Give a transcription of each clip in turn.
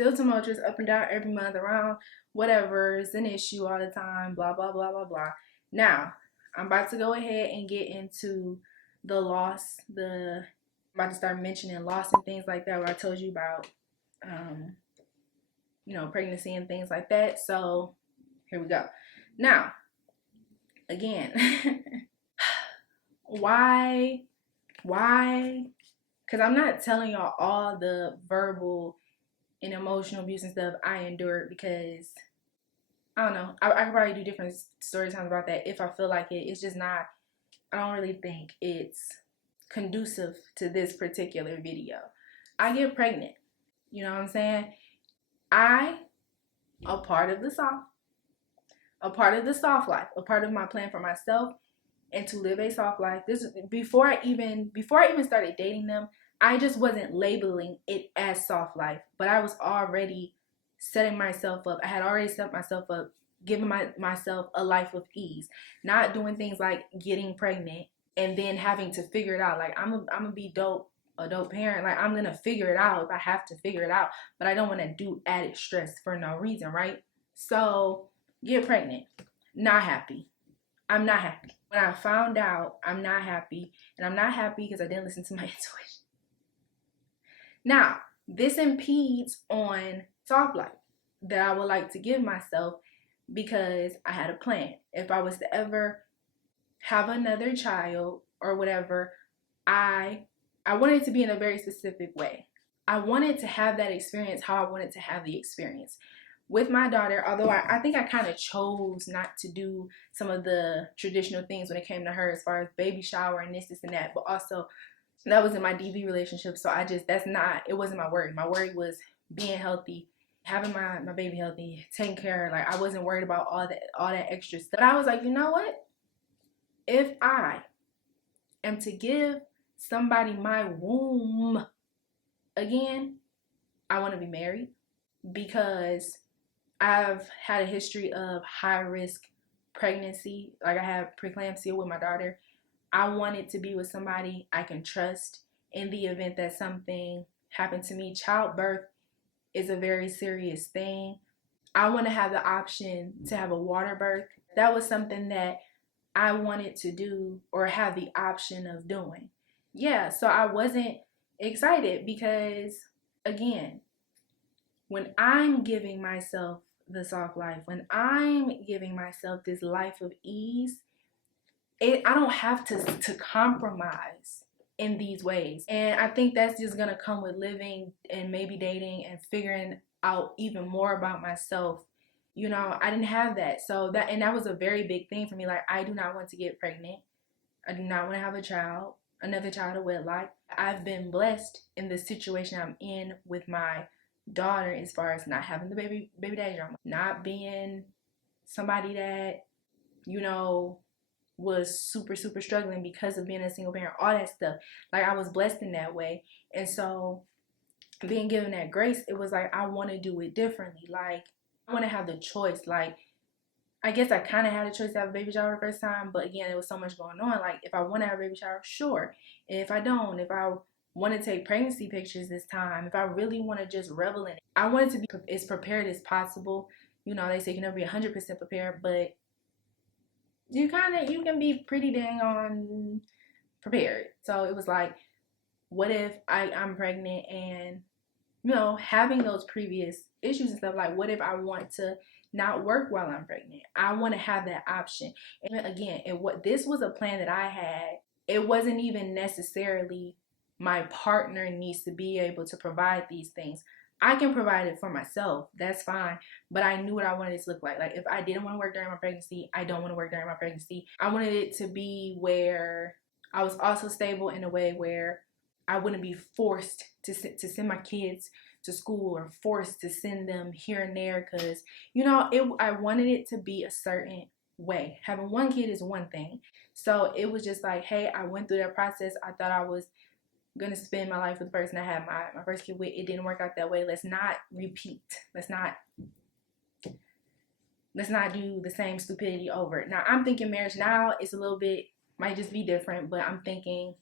still tumultuous, up and down every month, around whatever is an issue all the time, blah, blah, blah, blah, blah. Now, I'm about to go ahead and get into the loss, I'm about to start mentioning loss and things like that, where I told you about, pregnancy and things like that. So here we go. Now, again, why? Because I'm not telling y'all all the verbal and emotional abuse and stuff I endured, because I don't know. I could probably do different story times about that if I feel like it. It's just not, I don't really think it's conducive to this particular video. I get pregnant. You know what I'm saying? A part of the soft life, a part of my plan for myself and to live a soft life. This before I even started dating them, I just wasn't labeling it as soft life, but I was already setting myself up. I had already set myself up, giving myself a life of ease, not doing things like getting pregnant and then having to figure it out. Like I'm gonna be a dope parent. Like I'm gonna figure it out if I have to figure it out, but I don't want to do added stress for no reason, right? So get pregnant, not happy. I'm not happy. When I found out, I'm not happy, and I'm not happy because I didn't listen to my intuition. Now, this impedes on soft life that I would like to give myself, because I had a plan. If I was to ever have another child or whatever, I wanted it to be in a very specific way. I wanted to have that experience how I wanted to have the experience. With my daughter, although I think I kind of chose not to do some of the traditional things when it came to her, as far as baby shower and this and that, but also that was in my DV relationship, so it wasn't my worry. My worry was being healthy, having my baby healthy, taking care of her. Like I wasn't worried about all that extra stuff. But I was like, you know what? If I am to give somebody my womb again, I want to be married, because I've had a history of high risk pregnancy. Like I had preeclampsia with my daughter. I wanted to be with somebody I can trust in the event that something happened to me. Childbirth is a very serious thing. I want to have the option to have a water birth. That was something that I wanted to do or have the option of doing. Yeah, so I wasn't excited because, again, when I'm giving myself the soft life, when I'm giving myself this life of ease, I don't have to compromise in these ways. And I think that's just gonna come with living and maybe dating and figuring out even more about myself. You know, I didn't have that. So that was a very big thing for me. Like, I do not want to get pregnant. I do not want to have another child of wedlock. I've been blessed in the situation I'm in with my daughter, as far as not having the baby daddy drama, not being somebody that, was super struggling because of being a single parent, all that stuff. Like, I was blessed in that way. And so being given that grace, it was like I want to do it differently. Like, I want to have the choice. Like, I guess I kind of had a choice to have a baby shower the first time, but again, there was so much going on. Like, if I want to have a baby shower, sure. And if I don't, if I want to take pregnancy pictures this time, if I really want to just revel in it, I wanted to be as prepared as possible. You know, they say you can never be 100% prepared, but you can be pretty dang on prepared. So it was like, what if I'm pregnant and, having those previous issues and stuff, like, what if I want to not work while I'm pregnant? I want to have that option. And again, this was a plan that I had. It wasn't even necessarily my partner needs to be able to provide these things. I can provide it for myself. That's fine. But I knew what I wanted it to look like. Like, if I didn't want to work during my pregnancy, I don't want to work during my pregnancy. I wanted it to be where I was also stable in a way where I wouldn't be forced to send my kids to school or forced to send them here and there, because, I wanted it to be a certain way. Having one kid is one thing. So it was just like, hey, I went through that process. I thought I was gonna spend my life with the person I had my first kid with. It didn't work out that way. Let's not repeat. Let's not do the same stupidity over. Now, I'm thinking marriage now is a little bit, might just be different, but I'm thinking,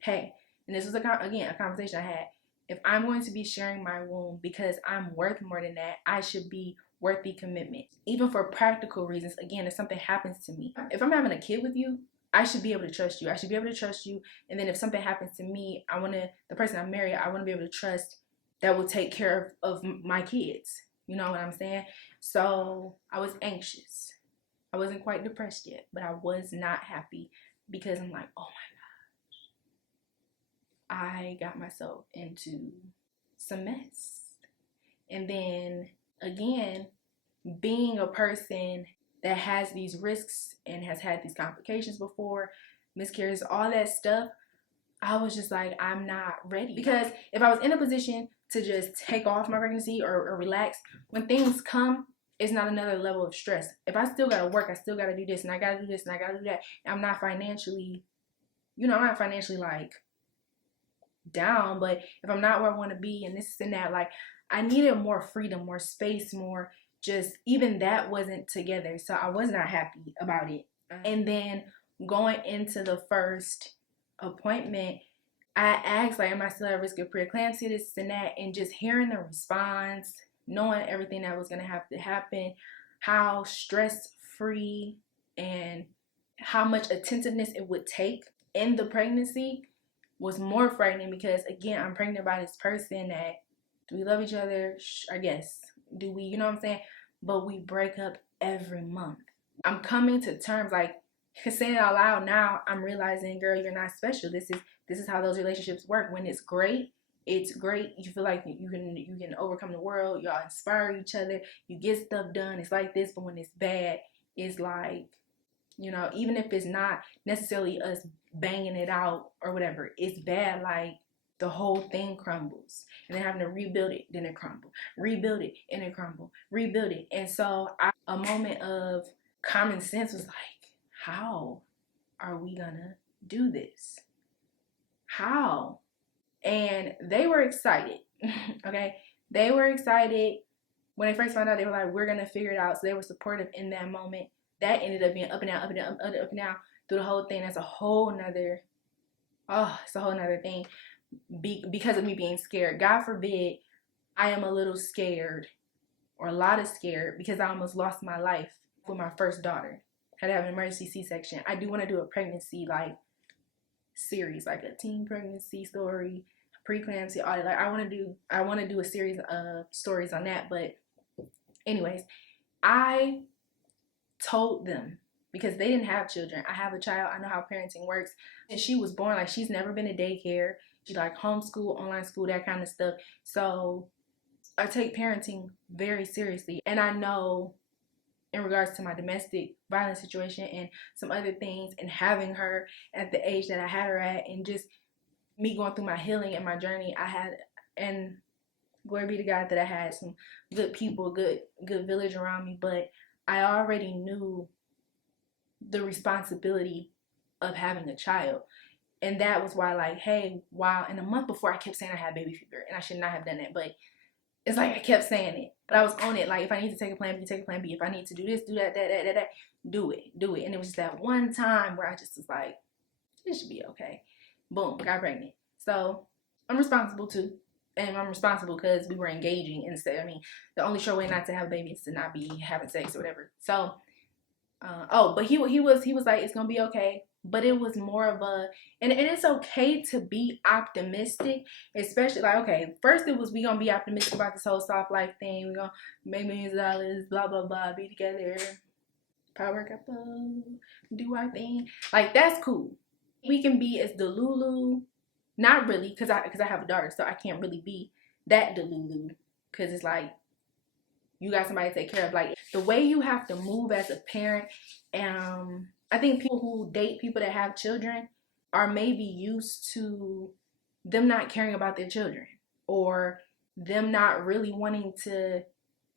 hey, and this was a conversation I had. if I'm going to be sharing my womb because I'm worth more than that, I should be worth the commitment. Even for practical reasons, again, if something happens to me, if I'm having a kid with you, I should be able to trust you. I should be able to trust you. And then if something happens to me, the person I'm married, I want to be able to trust that will take care of my kids. You know what I'm saying? So I was anxious. I wasn't quite depressed yet, but I was not happy because I'm like, oh my, I got myself into some mess. And then again, being a person that has these risks and has had these complications before, miscarriages, all that stuff, I was just like, I'm not ready. Because if I was in a position to just take off my pregnancy or relax, when things come, it's not another level of stress. If I still gotta work, I still gotta do this and I gotta do this and I gotta do that, and I'm not financially, I'm not financially like down, but if I'm not where I want to be and this and that, like I needed more freedom, more space, more just even that wasn't together. So I was not happy about it. And then going into the first appointment, I asked, like, am I still at risk of preeclampsia, this and that, and just hearing the response, knowing everything that was going to have to happen, how stress-free and how much attentiveness it would take in the pregnancy was more frightening because, again, I'm pregnant by this person that, do we love each other? I guess. Do we, you know what I'm saying? But we break up every month. I'm coming to terms, like, saying it out loud now, I'm realizing, girl, you're not special. This is how those relationships work. When it's great, you feel like you can overcome the world. Y'all inspire each other. You get stuff done. It's like this. But when it's bad, it's like, even if it's not necessarily us banging it out or whatever, it's bad. Like the whole thing crumbles, and then having to rebuild it, then it crumble, rebuild it, and it crumble, rebuild it. And so a moment of common sense was like, how are we gonna do this? How? And they were excited. Okay, they were excited when they first found out. They were like, we're gonna figure it out. So they were supportive in that moment. That ended up being up and down, up and down, up and down through the whole thing. That's it's a whole nother thing. Because of me being scared. God forbid I am a little scared or a lot of scared because I almost lost my life with my first daughter. Had to have an emergency C-section. I do want to do a pregnancy like series, like a teen pregnancy story, preeclampsia, all that. Like I want to do a series of stories on that. But anyways, I told them, because they didn't have children. I have a child. I know how parenting works. And she was born, like she's never been to daycare. She like homeschool, online school, that kind of stuff. So I take parenting very seriously. And I know in regards to my domestic violence situation and some other things, and having her at the age that I had her at, and just me going through my healing and my journey, and glory be to God that I had some good people, good village around me. But I already knew the responsibility of having a child. And that was why, like, hey, while in a month before I kept saying I had baby fever, and I should not have done that, but it's like I kept saying it. But I was on it. Like, if I need to take a plan B, take a plan B. If I need to do this, do that, do it. And it was just that one time where I just was like, it should be okay. Boom, got pregnant. So I'm responsible too. And I'm responsible because we were engaging instead. I mean, the only sure way not to have a baby is to not be having sex or whatever. So, but he was like, it's gonna be okay. But it was more of and it's okay to be optimistic, especially like, okay, first it was, we gonna be optimistic about this whole soft life thing. We gonna make millions of dollars, blah blah blah, be together, power couple, do our thing. Like that's cool. We can be as Delulu, not really, because I have a daughter, so I can't really be that Delulu, because it's like you got somebody to take care of. Like the way you have to move as a parent. I think people who date people that have children are maybe used to them not caring about their children, or them not really wanting to,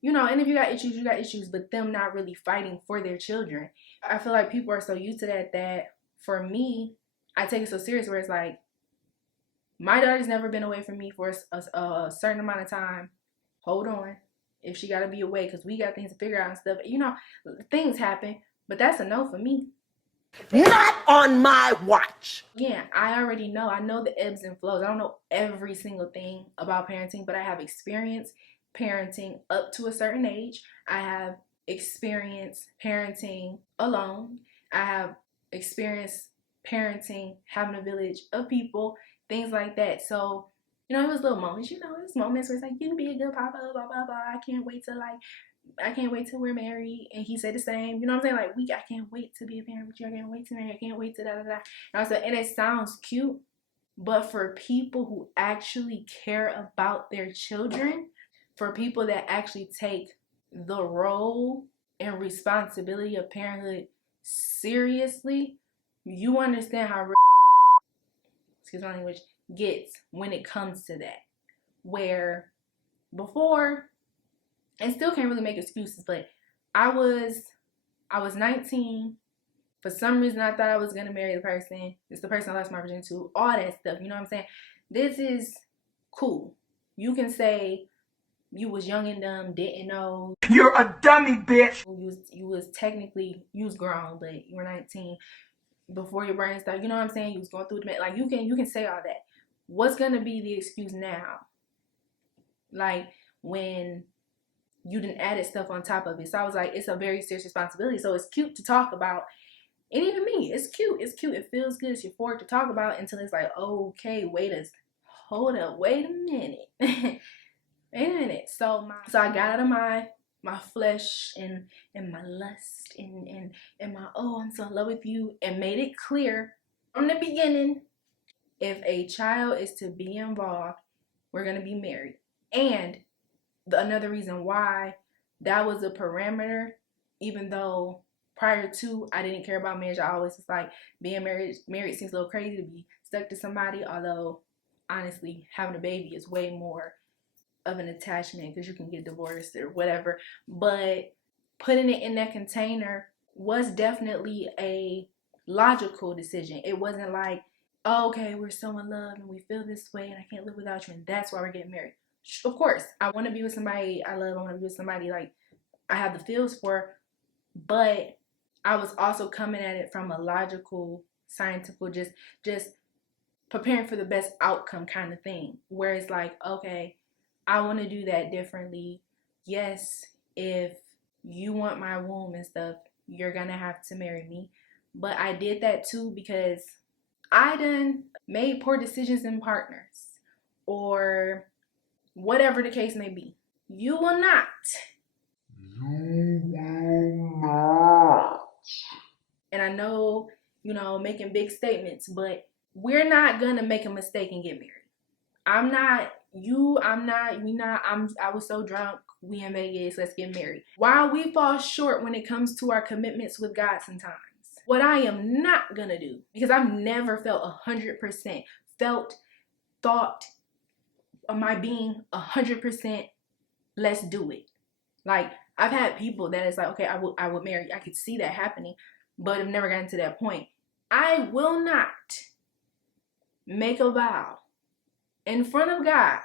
and if you got issues, you got issues, but them not really fighting for their children. I feel like people are so used to that for me, I take it so serious where it's like, my daughter's never been away from me for a certain amount of time. Hold on. If she got to be away because we got things to figure out and stuff, things happen, but that's a no for me. Not on my watch. Yeah, I already know. I know the ebbs and flows. I don't know every single thing about parenting, but I have experience parenting up to a certain age. I have experience parenting alone. I have experience parenting, having a village of people, things like that. So, you know, it was little moments, there's moments where it's like, you can be a good papa, blah, blah, blah. I can't wait till we're married. And he said the same. You know what I'm saying? Like, I can't wait to be a parent with you. I can't wait to marry. I can't wait to da da da. And I said, and it sounds cute, but for people who actually care about their children, for people that actually take the role and responsibility of parenthood seriously, you understand how excuse my language gets when it comes to that. Where before, and still can't really make excuses, but I was 19. For some reason, I thought I was gonna marry the person. It's the person I lost my virginity to. All that stuff. You know what I'm saying? This is cool. You can say you was young and dumb, didn't know. You're a dummy, bitch. You was grown, but you were 19 before your brain started. You know what I'm saying? You was going through the like you can say all that. What's gonna be the excuse now? Like when you didn't added stuff on top of it. So I was like, it's a very serious responsibility. So it's cute to talk about. And even me, it's cute. It's cute. It feels good. It's euphoric to talk about until it's like, okay, hold up, wait a minute. Wait a minute. So I got out of my flesh and my lust and my, oh, I'm so in love with you, and made it clear from the beginning, if a child is to be involved, we're going to be married. And another reason why that was a parameter, even though prior to I didn't care about marriage, I always was like, being married seems a little crazy to be stuck to somebody, although honestly having a baby is way more of an attachment because you can get divorced or whatever. But putting it in that container was definitely a logical decision. It wasn't like, oh, okay, we're so in love and we feel this way and I can't live without you and that's why we're getting married. Of course, I want to be with somebody I love. I want to be with somebody like I have the feels for, but I was also coming at it from a logical, scientific, just preparing for the best outcome kind of thing. Where it's like, okay, I want to do that differently. Yes, if you want my womb and stuff, you're gonna have to marry me. But I did that too because I done made poor decisions in partners or whatever the case may be. You will not. And I know, making big statements, but we're not gonna make a mistake and get married. I'm not, I was so drunk, we in Vegas, let's get married. While we fall short when it comes to our commitments with God sometimes, what I am not gonna do, because I've never felt 100%, thought of my being 100%, let's do it. Like, I've had people that it's like, okay, I would marry. I could see that happening, but I've never gotten to that point. I will not make a vow in front of God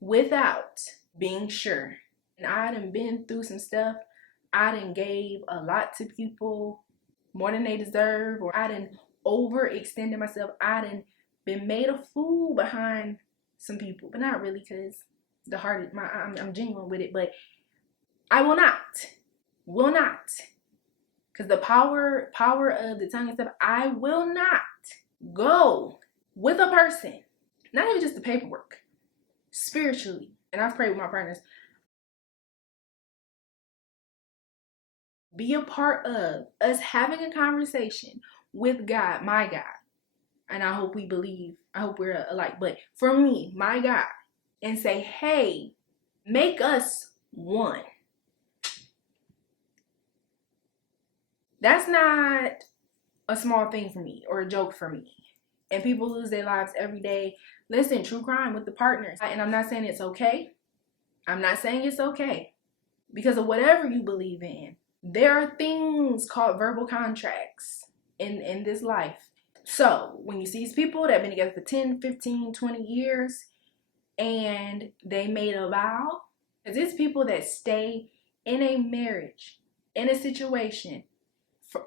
without being sure. And I done been through some stuff. I done gave a lot to people, more than they deserve, or I done overextended myself. I done been made a fool behind some people, but not really, because the heart is I'm genuine with it, but I will not, because the power of the tongue and stuff, I will not go with a person, not even just the paperwork, spiritually. And I've prayed with my partners, be a part of us having a conversation with God, my God. And I hope we're alike, but for me, my God, and say, hey, make us one. That's not a small thing for me or a joke for me. And people lose their lives every day. Listen, true crime with the partners. And I'm not saying it's okay. I'm not saying it's okay. Because of whatever you believe in, there are things called verbal contracts in this life. So when you see these people that have been together for 10, 15, 20 years and they made a vow, because it's people that stay in a marriage, in a situation,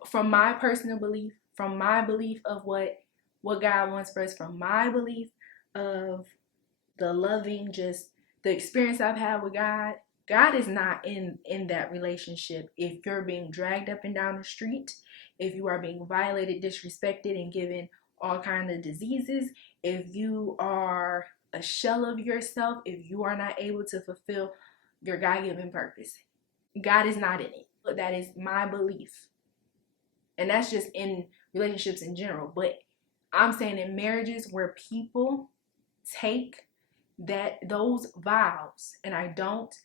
from my personal belief, from my belief of what God wants for us, from my belief of the loving, just the experience I've had with God. God is not in that relationship if you're being dragged up and down the street, if you are being violated, disrespected, and given all kinds of diseases, if you are a shell of yourself, if you are not able to fulfill your God-given purpose. God is not in it. But that is my belief. And that's just in relationships in general. But I'm saying in marriages where people take those vows, and I don't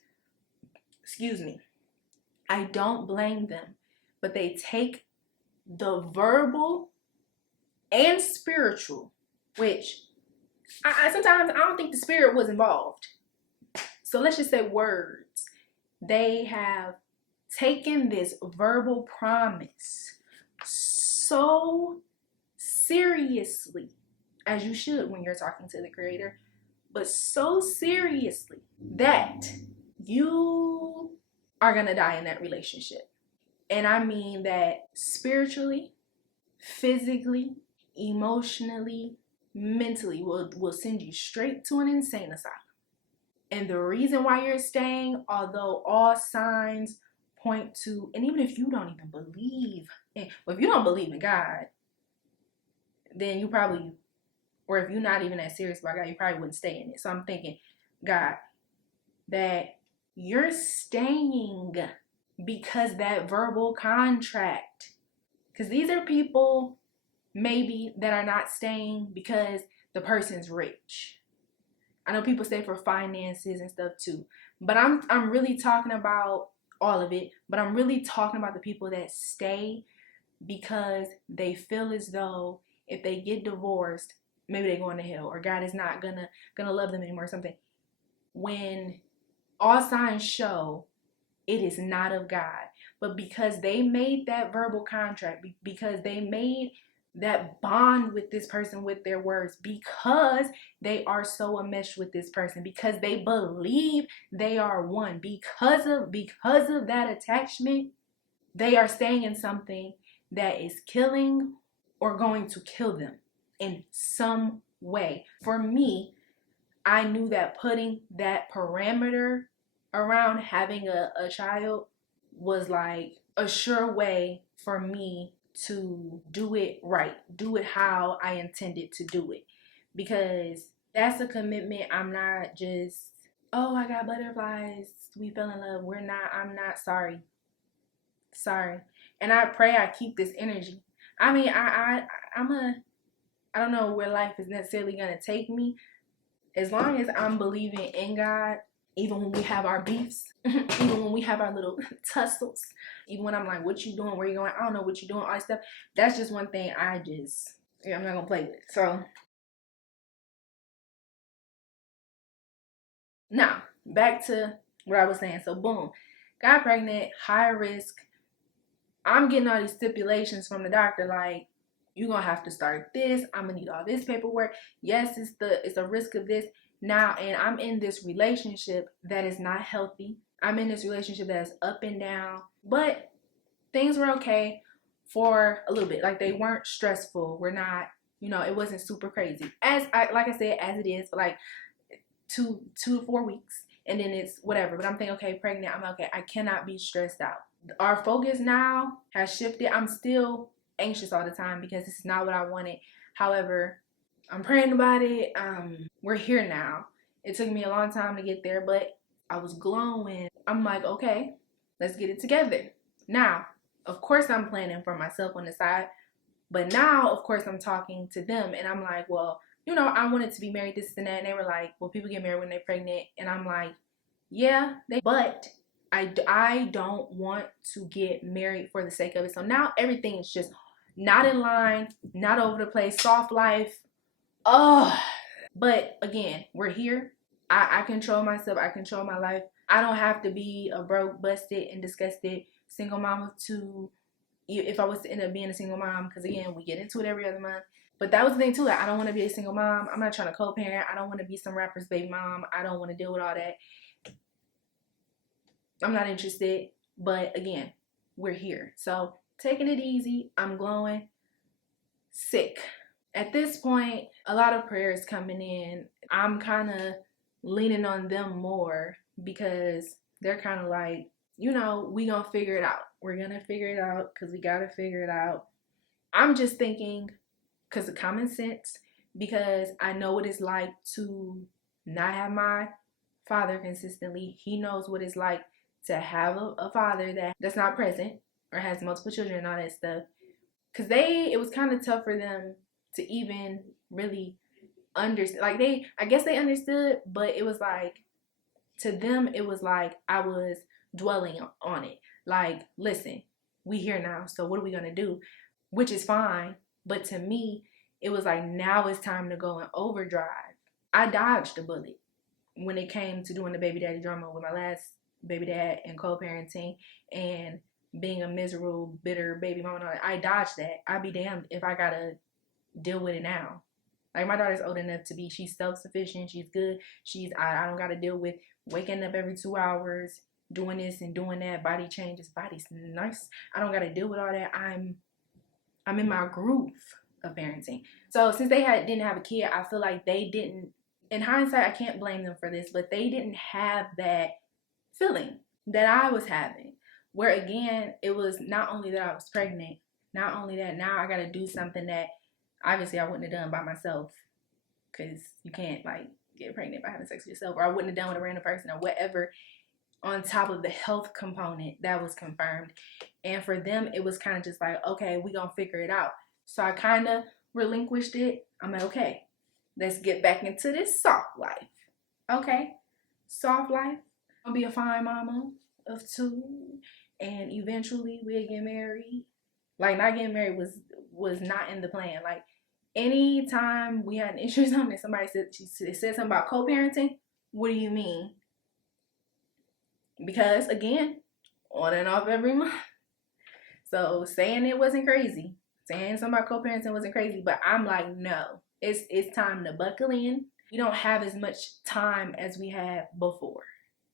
blame them, but they take the verbal and spiritual, which I sometimes I don't think the spirit was involved. So let's just say words. They have taken this verbal promise so seriously, as you should when you're talking to the Creator, but so seriously that you are gonna die in that relationship. And I mean that spiritually, physically, emotionally, mentally will send you straight to an insane asylum. And the reason why you're staying, although all signs point to, and even if you don't even believe, well, if you don't believe in God, then you probably, or if you're not even that serious about God, you probably wouldn't stay in it. So I'm thinking, God, that you're staying because that verbal contract, because these are people maybe that are not staying because the person's rich. I know people stay for finances and stuff too, but I'm really talking about all of it, but I'm really talking about the people that stay because they feel as though if they get divorced, maybe they're going to hell, or God is not gonna love them anymore or something. When all signs show it is not of God, but because they made that verbal contract, because they made that bond with this person with their words, because they are so enmeshed with this person, because they believe they are one, because of that attachment, they are staying in something that is killing or going to kill them in some way. For me, I knew that putting that parameter around having a child was like a sure way for me to do it right, do it how I intended to do it. Because that's a commitment. I'm not just, oh, I got butterflies, we fell in love. I'm not sorry. And I pray I keep this energy. I mean, I don't know where life is necessarily gonna take me. As long as I'm believing in God, even when we have our beefs, even when we have our little tussles, even when I'm like, what you doing, where you going, I don't know what you doing, all that stuff, that's just one thing I'm not gonna play with. So now back to what I was saying. So boom, got pregnant, high risk. I'm getting all these stipulations from the doctor, like, you're gonna have to start this, I'm gonna need all this paperwork. Yes, it's a risk of this now, and I'm in this relationship that is not healthy. I'm in this relationship that is up and down, but things were okay for a little bit. Like, they weren't stressful. We're not, it wasn't super crazy. Like I said, as it is for like 2 to 4 weeks, and then it's whatever. But I'm thinking, okay, pregnant, I'm okay. I cannot be stressed out. Our focus now has shifted. I'm still anxious all the time because this is not what I wanted. However, I'm praying about it. We're here now. It took me a long time to get there, but I was glowing. I'm like, okay, let's get it together. Now, of course, I'm planning for myself on the side, but now, of course, I'm talking to them, and I'm like, well, I wanted to be married, this and that. And they were like, well, people get married when they're pregnant. And I'm like, yeah, but I don't want to get married for the sake of it. So now everything is just not in line, not over the place, soft life. Oh, but again, we're here. I control myself. I control my life. I don't have to be a broke, busted, and disgusted single mom to, if I was to end up being a single mom, because again, we get into it every other month. But that was the thing too. Like, I don't want to be a single mom. I'm not trying to co-parent. I don't want to be some rapper's baby mom. I don't want to deal with all that. I'm not interested. But again, we're here. So taking it easy. I'm glowing. sick. At this point, a lot of prayers coming in. I'm kind of leaning on them more because they're kind of like, we gonna figure it out. We're gonna figure it out because we gotta figure it out. I'm just thinking because of common sense, because I know what it's like to not have my father consistently. He knows what it's like to have a father that's not present or has multiple children and all that stuff. Because it was kind of tough for them to even really understand. Like, I guess they understood, but it was like, to them, it was like I was dwelling on it. Like, listen, we here now, so what are we gonna do? Which is fine, but to me, it was like, now it's time to go in overdrive. I dodged a bullet when it came to doing the baby daddy drama with my last baby dad and co-parenting and being a miserable, bitter baby mama. I dodged that. I'd be damned if I gotta deal with it now. Like, my daughter's old enough to be, she's self-sufficient, she's good. I don't gotta deal with waking up every 2 hours, doing this and doing that, body changes, body's nice. I don't gotta deal with all that. I'm in my groove of parenting. So since they didn't have a kid, I feel like they didn't, in hindsight, I can't blame them for this, but they didn't have that feeling that I was having. Where again, it was not only that I was pregnant, not only that now I gotta do something that obviously I wouldn't have done by myself, because you can't like get pregnant by having sex with yourself, or I wouldn't have done with a random person or whatever, on top of the health component that was confirmed. And for them, it was kind of just like, okay, we gonna figure it out. So I kind of relinquished it. I'm like, okay, let's get back into this soft life. Okay, soft life. I'll be a fine mama of 2, and eventually we'll get married. Like, not getting married was not in the plan. Like, anytime we had an issue or something, somebody said something about co-parenting. What do you mean? Because again, on and off every month. So saying it wasn't crazy, saying something about co-parenting wasn't crazy, but I'm like, no, it's time to buckle in. We don't have as much time as we had before.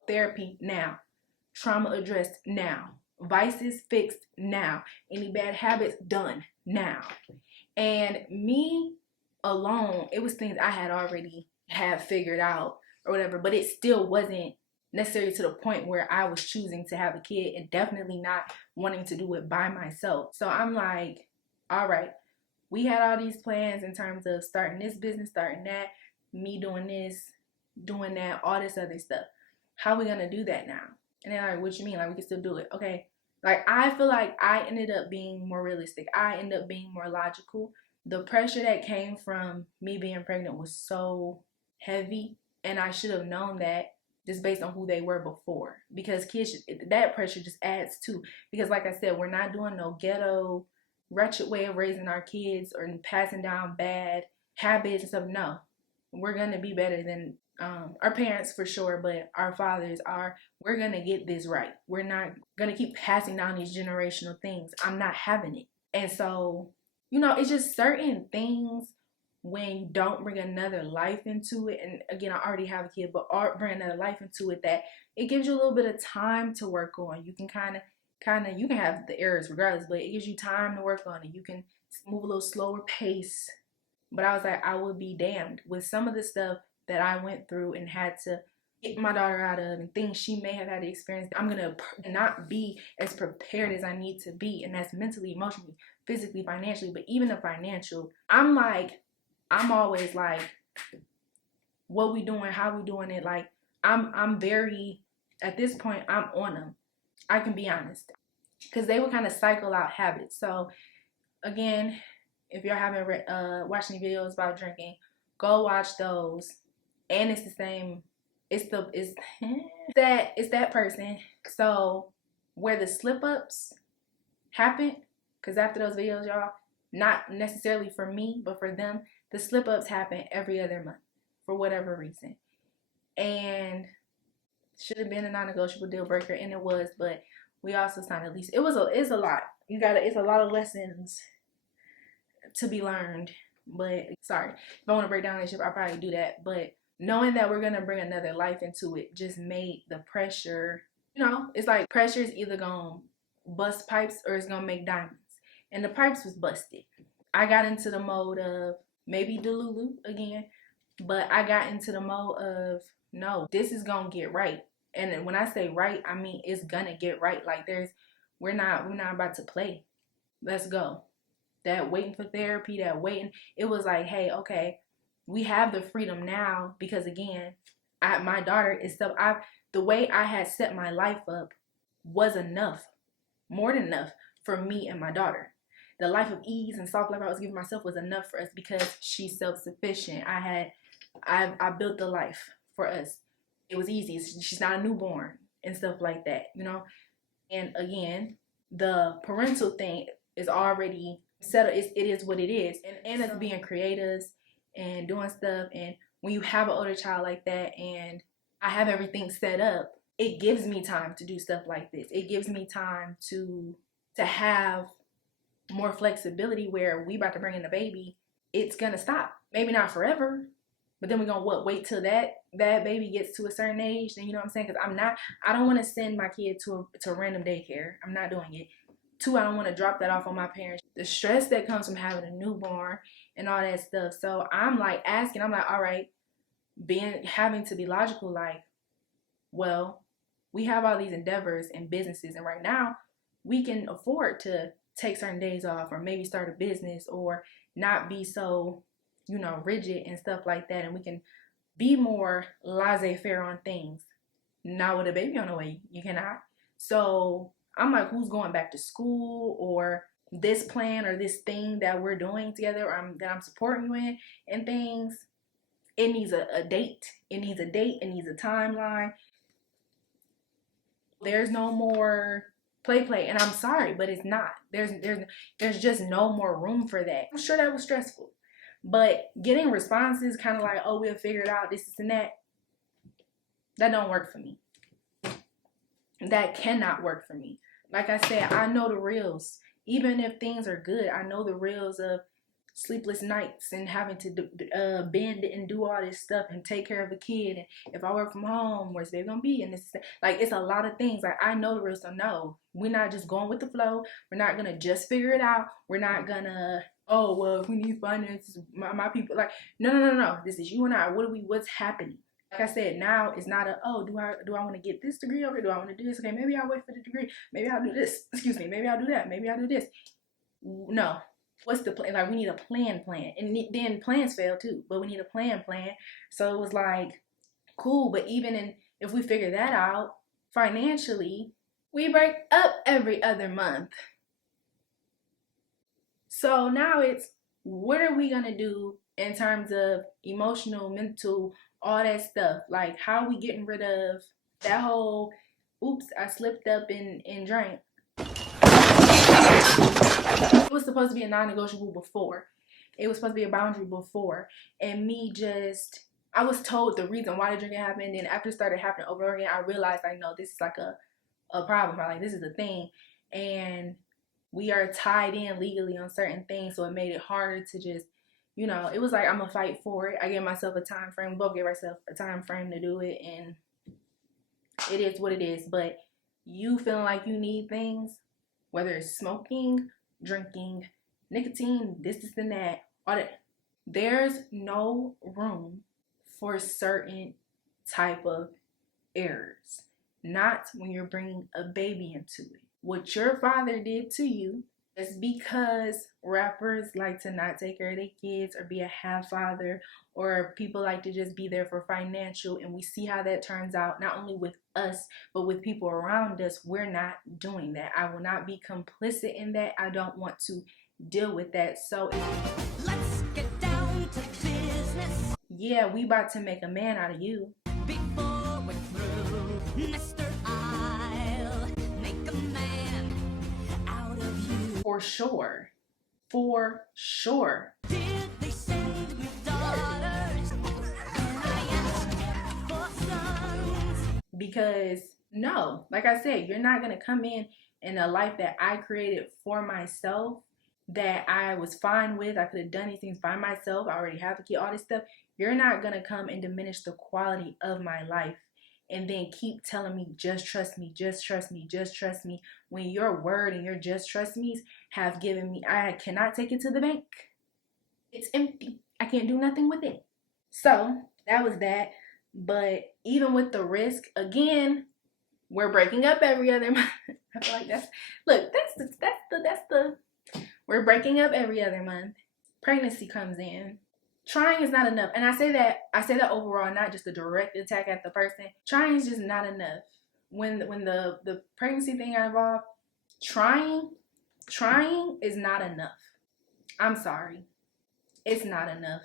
Therapy now, trauma addressed now, vices fixed now, any bad habits done now. And me alone, it was things I had already figured out or whatever, but it still wasn't necessarily to the point where I was choosing to have a kid, and definitely not wanting to do it by myself. So I'm like, all right, we had all these plans in terms of starting this business, starting that, me doing this, doing that, all this other stuff. How are we gonna do that now? And they're like, what you mean? Like, we can still do it. Okay. Like, I feel like I ended up being more realistic. I ended up being more logical. The pressure that came from me being pregnant was so heavy, and I should have known that just based on who they were before. Because kids, that pressure just adds to. Because like I said, we're not doing no ghetto, wretched way of raising our kids or passing down bad habits and stuff. No, we're gonna be better than our parents for sure, but our fathers are. We're gonna get this right. We're not gonna keep passing down these generational things. I'm not having it. And so, it's just certain things when you don't bring another life into it. And again, I already have a kid, but bring another life into it, that it gives you a little bit of time to work on. You can kind of you can have the errors regardless, but it gives you time to work on it. You can move a little slower pace. But I was like, I would be damned with some of the stuff that I went through and had to get my daughter out of, and things she may have had to experience. I'm gonna not be as prepared as I need to be, and that's mentally, emotionally, physically, financially. But even the financial, I'm always like, what we doing, how we doing it. Like, I'm very, at this point, I'm on them. I can be honest, because they would kind of cycle out habits. So again, if y'all haven't watched any videos about drinking, go watch those. And it's the same. It's that person. So where the slip ups happen, because after those videos, y'all, not necessarily for me, but for them, the slip ups happen every other month for whatever reason. And should have been a non-negotiable deal breaker, and it was, but we also signed a lease. It's a lot. It's a lot of lessons to be learned. But sorry, if I want to break down the ship, I'll probably do that. But knowing that we're gonna bring another life into it just made the pressure, it's like pressure is either gonna bust pipes or it's gonna make diamonds. And the pipes was busted. I got into the mode of maybe Delulu again, but I got into the mode of no, this is gonna get right. And when I say right, I mean it's gonna get right. Like we're not about to play. Let's go. That waiting for therapy, that waiting, it was like, hey, okay, we have the freedom now because again, my daughter is stuff. The way I had set my life up was enough, more than enough for me and my daughter. The life of ease and soft life I was giving myself was enough for us because she's self-sufficient. I built the life for us. It was easy. She's not a newborn and stuff like that, you know. And again, the parental thing is already settled. It is what it is. And us being creatives and doing stuff. And when you have an older child like that and I have everything set up, it gives me time to do stuff like this. It gives me time to have more flexibility where we about to bring in the baby. It's gonna stop. Maybe not forever, but then we're gonna wait till that baby gets to a certain age. Then you know what I'm saying? Because I don't want to send my kid to random daycare. I'm not doing it. Two, I don't want to drop that off on my parents. The stress that comes from having a newborn and all that stuff. So I'm like asking, I'm like, all right, having to be logical, like, well, we have all these endeavors and businesses, and right now we can afford to take certain days off or maybe start a business or not be so, you know, rigid and stuff like that, and we can be more laissez-faire on things. Not with a baby on the way, you cannot. So I'm like, who's going back to school or this plan or this thing that we're doing together or that I'm supporting you in and things. It needs a date. It needs a date. It needs a timeline. There's no more play, and I'm sorry, but it's not. There's just no more room for that. I'm sure that was stressful, but getting responses kind of like, oh, we'll figure it out, this and that don't work for me. That cannot work for me. Like I said, I know the reals. Even if things are good, I know the reals of sleepless nights and having to bend and do all this stuff and take care of a kid. And if I work from home, where's they gonna be? And this, like, it's a lot of things. Like, I know the real. So no, we're not just going with the flow. We're not gonna just figure it out. We're not gonna, oh well, if we need finances, my people. Like, no. This is you and I. What's happening? Like I said, now it's not a, oh, do I want to get this degree over? Do I want to do this? Okay, maybe I'll wait for the degree. Maybe I'll do this. Excuse me. Maybe I'll do that. Maybe I'll do this. No. What's the plan? Like, we need a plan. And then plans fail too, but we need a plan. So it was like, cool, but even if we figure that out, financially, we break up every other month. So now it's, what are we gonna do in terms of emotional, mental, all that stuff? Like, how are we getting rid of that whole, oops, I slipped up and drank. It was supposed to be a non-negotiable before. It was supposed to be a boundary before. And I was told the reason why the drinking happened. And after it started happening over and over again, I realized, like, no, this is like a problem. Like, this is a thing. And we are tied in legally on certain things. So it made it harder to just, you know, it was like, I'm going to fight for it. I gave myself a time frame. We both gave ourselves a time frame to do it. And it is what it is. But you feeling like you need things, whether it's smoking, drinking, nicotine, this and that, all that, there's no room for certain type of errors. Not when you're bringing a baby into it. What your father did to you is because rappers like to not take care of their kids or be a half father, or people like to just be there for financial, and we see how that turns out, not only with us but with people around us. We're not doing that. I will not be complicit in that. I don't want to deal with that. So let's get down to business. Yeah, we about to make a man out of you. Before we're through, Mr. I'll make a man out of you. For sure. Did they send you daughters? And I asked for sons. Because no, like I said, you're not gonna come in a life that I created for myself, that I was fine with. I could have done these things by myself. I already have a kid, all this stuff. You're not gonna come and diminish the quality of my life and then keep telling me, just trust me, just trust me, just trust me, when your word and your just trust me's have given me, I cannot take it to the bank. It's empty. I can't do nothing with it. So that was that. But even with the risk, again, we're breaking up every other month. I feel like that's the we're breaking up every other month. Pregnancy comes in. Trying is not enough. And I say that overall, not just a direct attack at the person. Trying is just not enough. When the pregnancy thing got involved, trying is not enough. I'm sorry. It's not enough.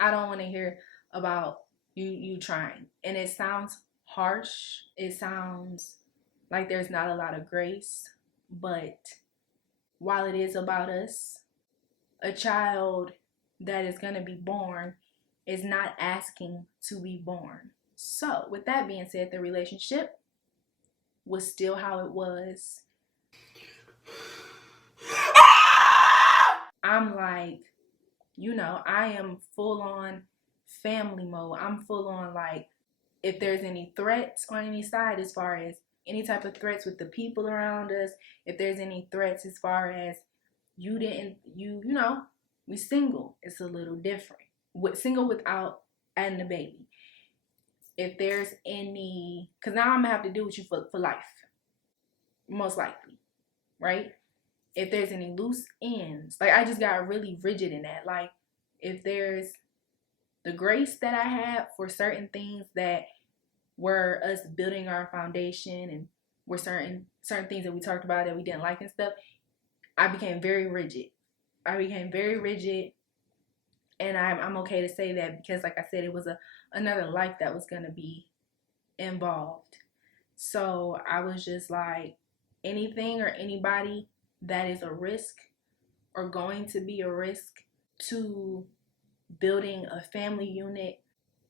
I don't want to hear about you trying. And it sounds harsh. It sounds like there's not a lot of grace. But while it is about us, a child that is going to be born is not asking to be born. So, with that being said, the relationship was still how it was. I'm like, I am full on family mode. I'm full on like, if there's any threats on any side, as far as any type of threats with the people around us, if there's any threats as far as we single, it's a little different. Single without adding a baby. If there's any, because now I'm gonna have to deal with you for life, most likely, right? If there's any loose ends, like I just got really rigid in that. Like if there's the grace that I had for certain things that were us building our foundation and were certain things that we talked about that we didn't like and stuff, I became very rigid. And I'm okay to say that because, like I said, it was another life that was gonna be involved. So I was just like, anything or anybody that is a risk or going to be a risk to building a family unit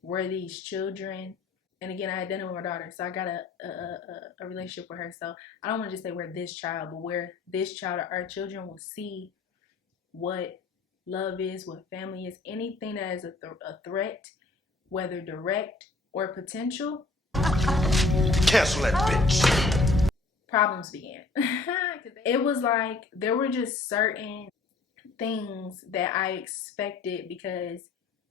where these children, and again, I identify with my daughter, so I got a relationship with her. So I don't want to just say where this child, but where this child or our children will see what love is, what family is, anything that is a threat, whether direct or potential. Cancel that bitch. Problems began. It was like there were just certain things that I expected, because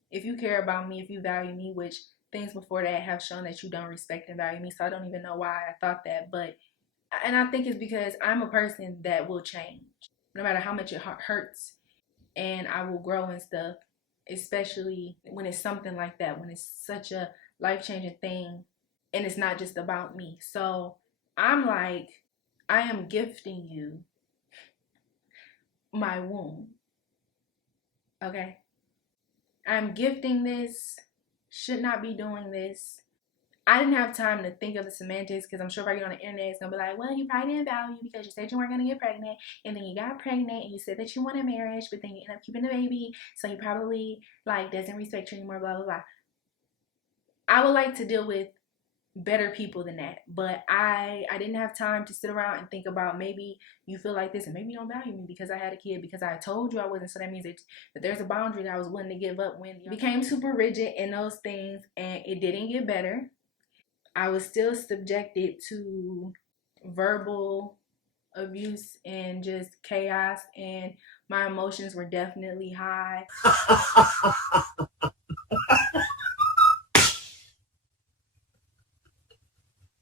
if you care about me, if you value me, which things before that have shown that you don't respect and value me, so I don't even know why I thought that, and I think it's because I'm a person that will change no matter how much it hurts, and I will grow and stuff, especially when it's something like that, when it's such a life-changing thing and it's not just about me. So I'm like, I am gifting you my womb. Okay? I'm gifting this. Should not be doing this. I didn't have time to think of the semantics, because I'm sure if I get on the internet, it's going to be like, well, you probably didn't value because you said you weren't going to get pregnant, and then you got pregnant, and you said that you wanted marriage, but then you end up keeping the baby, so you probably, like, doesn't respect you anymore, blah, blah, blah. I would like to deal with better people than that, but I didn't have time to sit around and think about, maybe you feel like this and maybe you don't value me because I had a kid, because I told you I wasn't, so that means that there's a boundary that I was willing to give up. When you became super rigid in those things and it didn't get better, I was still subjected to verbal abuse and just chaos, and my emotions were definitely high.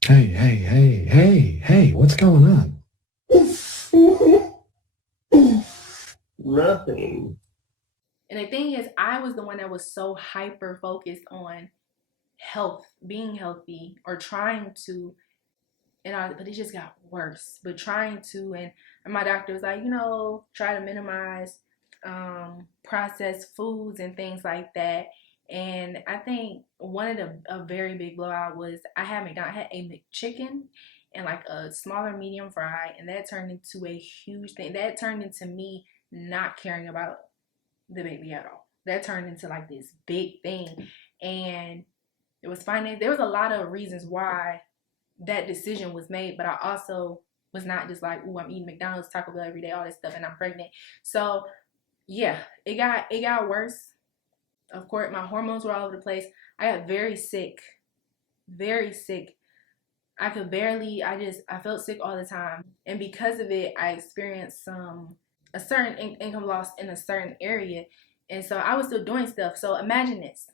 Hey, what's going on? Nothing. And the thing is, I was the one that was so hyper focused on health, being healthy, or trying to, but it just got worse. But trying to, and my doctor was like, try to minimize processed foods and things like that. And I think one of a very big blowout was I had a McChicken and like a smaller medium fry, and that turned into a huge thing. That turned into me not caring about the baby at all. That turned into like this big thing, and it was finance. There was a lot of reasons why that decision was made, but I also was not just like, ooh, I'm eating McDonald's, Taco Bell every day, all this stuff, and I'm pregnant. So yeah, it got worse. Of course, my hormones were all over the place. I got very sick very sick. I felt sick all the time. And because of it, I experienced a certain income loss in a certain area. And so I was still doing stuff. So imagine this: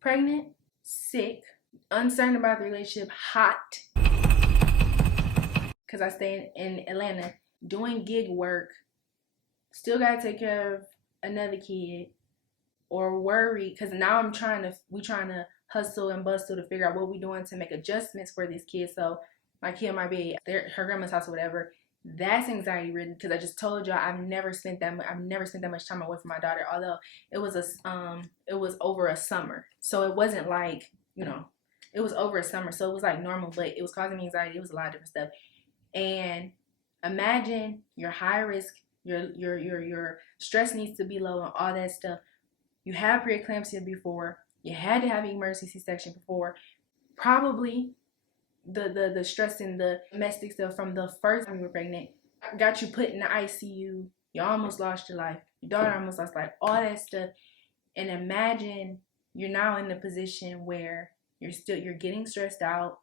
pregnant, sick, uncertain about the relationship, hot, because I stay in Atlanta, doing gig work, still got to take care of another kid, or worry, because now we trying to hustle and bustle to figure out what we're doing to make adjustments for this kid. So my kid might be at her grandma's house or whatever. That's anxiety ridden, because I just told y'all I've never spent that much time away from my daughter. Although it was over a summer, so it wasn't like, it was over a summer, so it was like normal, but it was causing me anxiety. It was a lot of different stuff. And imagine you're high risk, your stress needs to be low and all that stuff. You had preeclampsia before. You had to have emergency C-section before. Probably the stress and the domestic stuff from the first time you were pregnant got you put in the ICU. You almost lost your life. Your daughter almost lost life. All that stuff. And imagine you're now in the position where you're getting stressed out.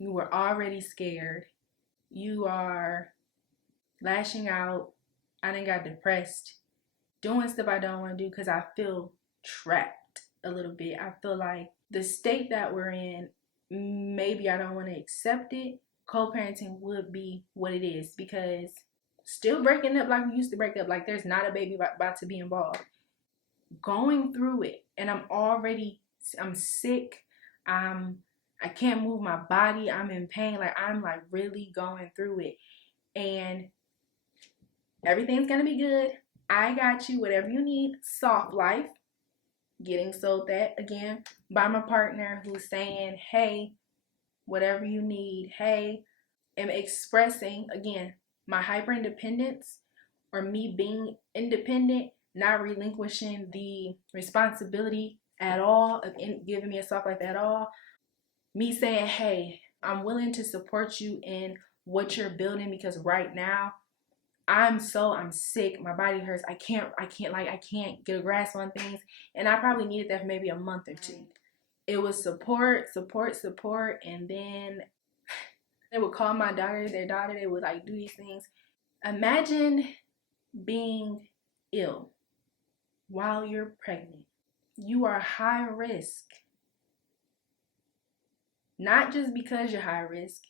You were already scared. You are lashing out. I done got depressed, doing stuff I don't want to do because I feel trapped a little bit. I feel like the state that we're in, maybe I don't want to accept it. Co-parenting would be what it is, because still breaking up like we used to break up, like there's not a baby about to be involved. Going through it, and I'm sick. I can't move my body. I'm in pain. Like I'm like really going through it, and everything's gonna be good. I got you. Whatever you need. Soft life. Getting sold that again by my partner, who's saying, hey, whatever you need. Hey, am expressing again my hyper independence, or me being independent, not relinquishing the responsibility at all of giving me a soft life at all. Me saying, hey, I'm willing to support you in what you're building, because right now I'm sick. My body hurts. I can't get a grasp on things. And I probably needed that for maybe a month or two. It was support. And then they would call their daughter. They would like do these things. Imagine being ill while you're pregnant. You are high risk. Not just because you're high risk,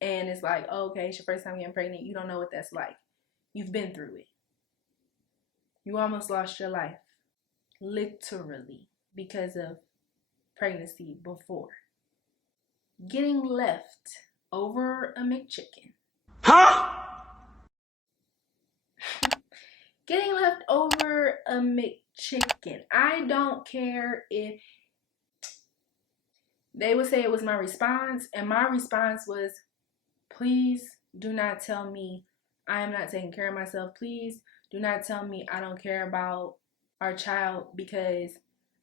and it's like, oh, okay, it's your first time getting pregnant. You don't know what that's like. You've been through it. You almost lost your life, literally, because of pregnancy before. Getting left over a McChicken. Huh? Getting left over a McChicken. I don't care if they would say it was my response, and my response was, please do not tell me I am not taking care of myself. Please do not tell me I don't care about our child because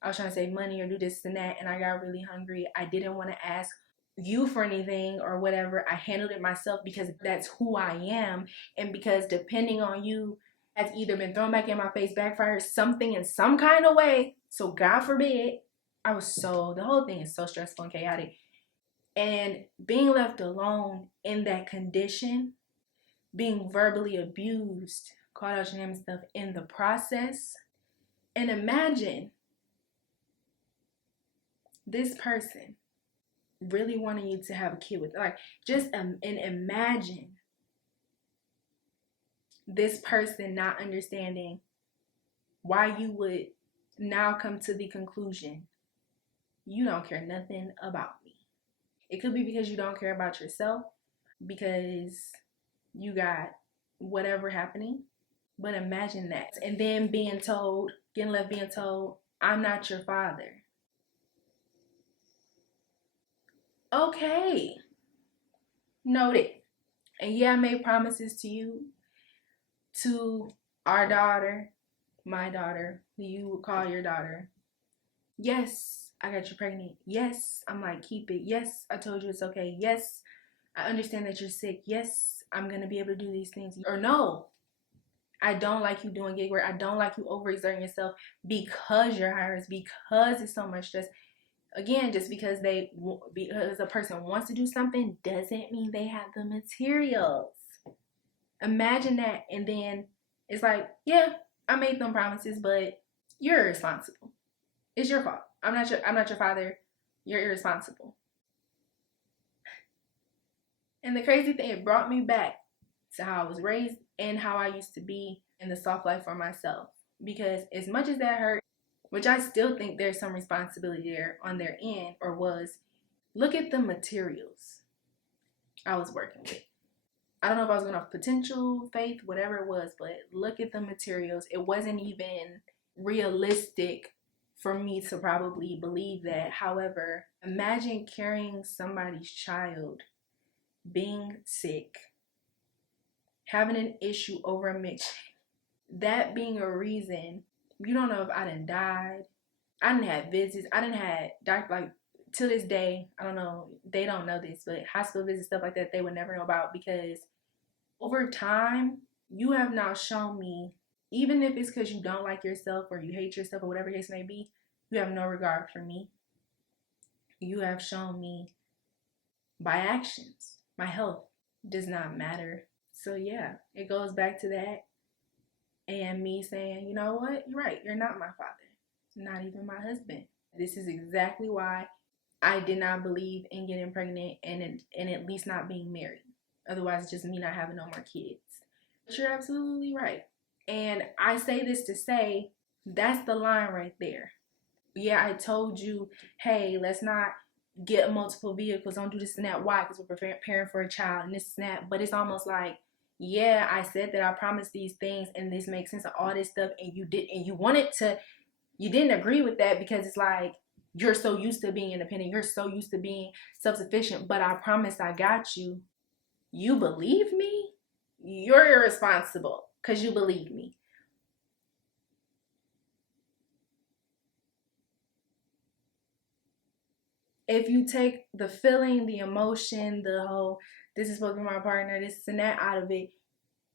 I was trying to save money or do this and that, and I got really hungry. I didn't want to ask you for anything or whatever. I handled it myself because that's who I am, and because depending on you has either been thrown back in my face, backfired, something in some kind of way. So God forbid. The whole thing is so stressful and chaotic. And being left alone in that condition, being verbally abused, called out your name and stuff in the process. And imagine this person really wanting you to have a kid with, like, and imagine this person not understanding why you would now come to the conclusion you don't care nothing about me. It could be because you don't care about yourself, because you got whatever happening. But imagine that. And then being told, I'm not your father. Okay. Noted. And yeah, I made promises to you, to our daughter, my daughter, who you would call your daughter. Yes, I got you pregnant. Yes, I'm like, keep it. Yes, I told you it's okay. Yes, I understand that you're sick. Yes, I'm going to be able to do these things. Or no, I don't like you doing gig work. I don't like you overexerting yourself because you're high risk, because it's so much stress. Again, just because a person wants to do something doesn't mean they have the materials. Imagine that, and then it's like, yeah, I made them promises, but you're irresponsible. It's your fault. I'm not your father. You're irresponsible. And the crazy thing, it brought me back to how I was raised and how I used to be in the soft life for myself. Because as much as that hurt, which I still think there's some responsibility there on their end, or was, look at the materials I was working with. I don't know if I was going off potential, faith, whatever it was, but look at the materials. It wasn't even realistic for me to probably believe that. However, imagine carrying somebody's child, being sick, having an issue over a mix, that being a reason. You don't know if I done died. I didn't have visits. I didn't have doctor, like, to this day, I don't know, they don't know this, but hospital visits, stuff like that, they would never know about, because over time, you have now shown me, even if it's because you don't like yourself or you hate yourself or whatever case may be, you have no regard for me. You have shown me by actions, my health does not matter. So yeah, it goes back to that, and me saying, you know what, you're right, you're not my father, not even my husband. This is exactly why I did not believe in getting pregnant and at least not being married. Otherwise, it's just me not having no more kids. But you're absolutely right. And I say this to say, that's the line right there. Yeah, I told you, hey, let's not get multiple vehicles. Don't do this and that. Why? Because we're preparing for a child and this and that. But it's almost like, yeah, I said that I promised these things and this makes sense of all this stuff. And you didn't agree with that, because it's like, you're so used to being independent. You're so used to being self-sufficient. But I promised I got you. You believe me? You're irresponsible because you believe me. If you take the feeling, the emotion, the whole, this is supposed to be my partner, this and that out of it,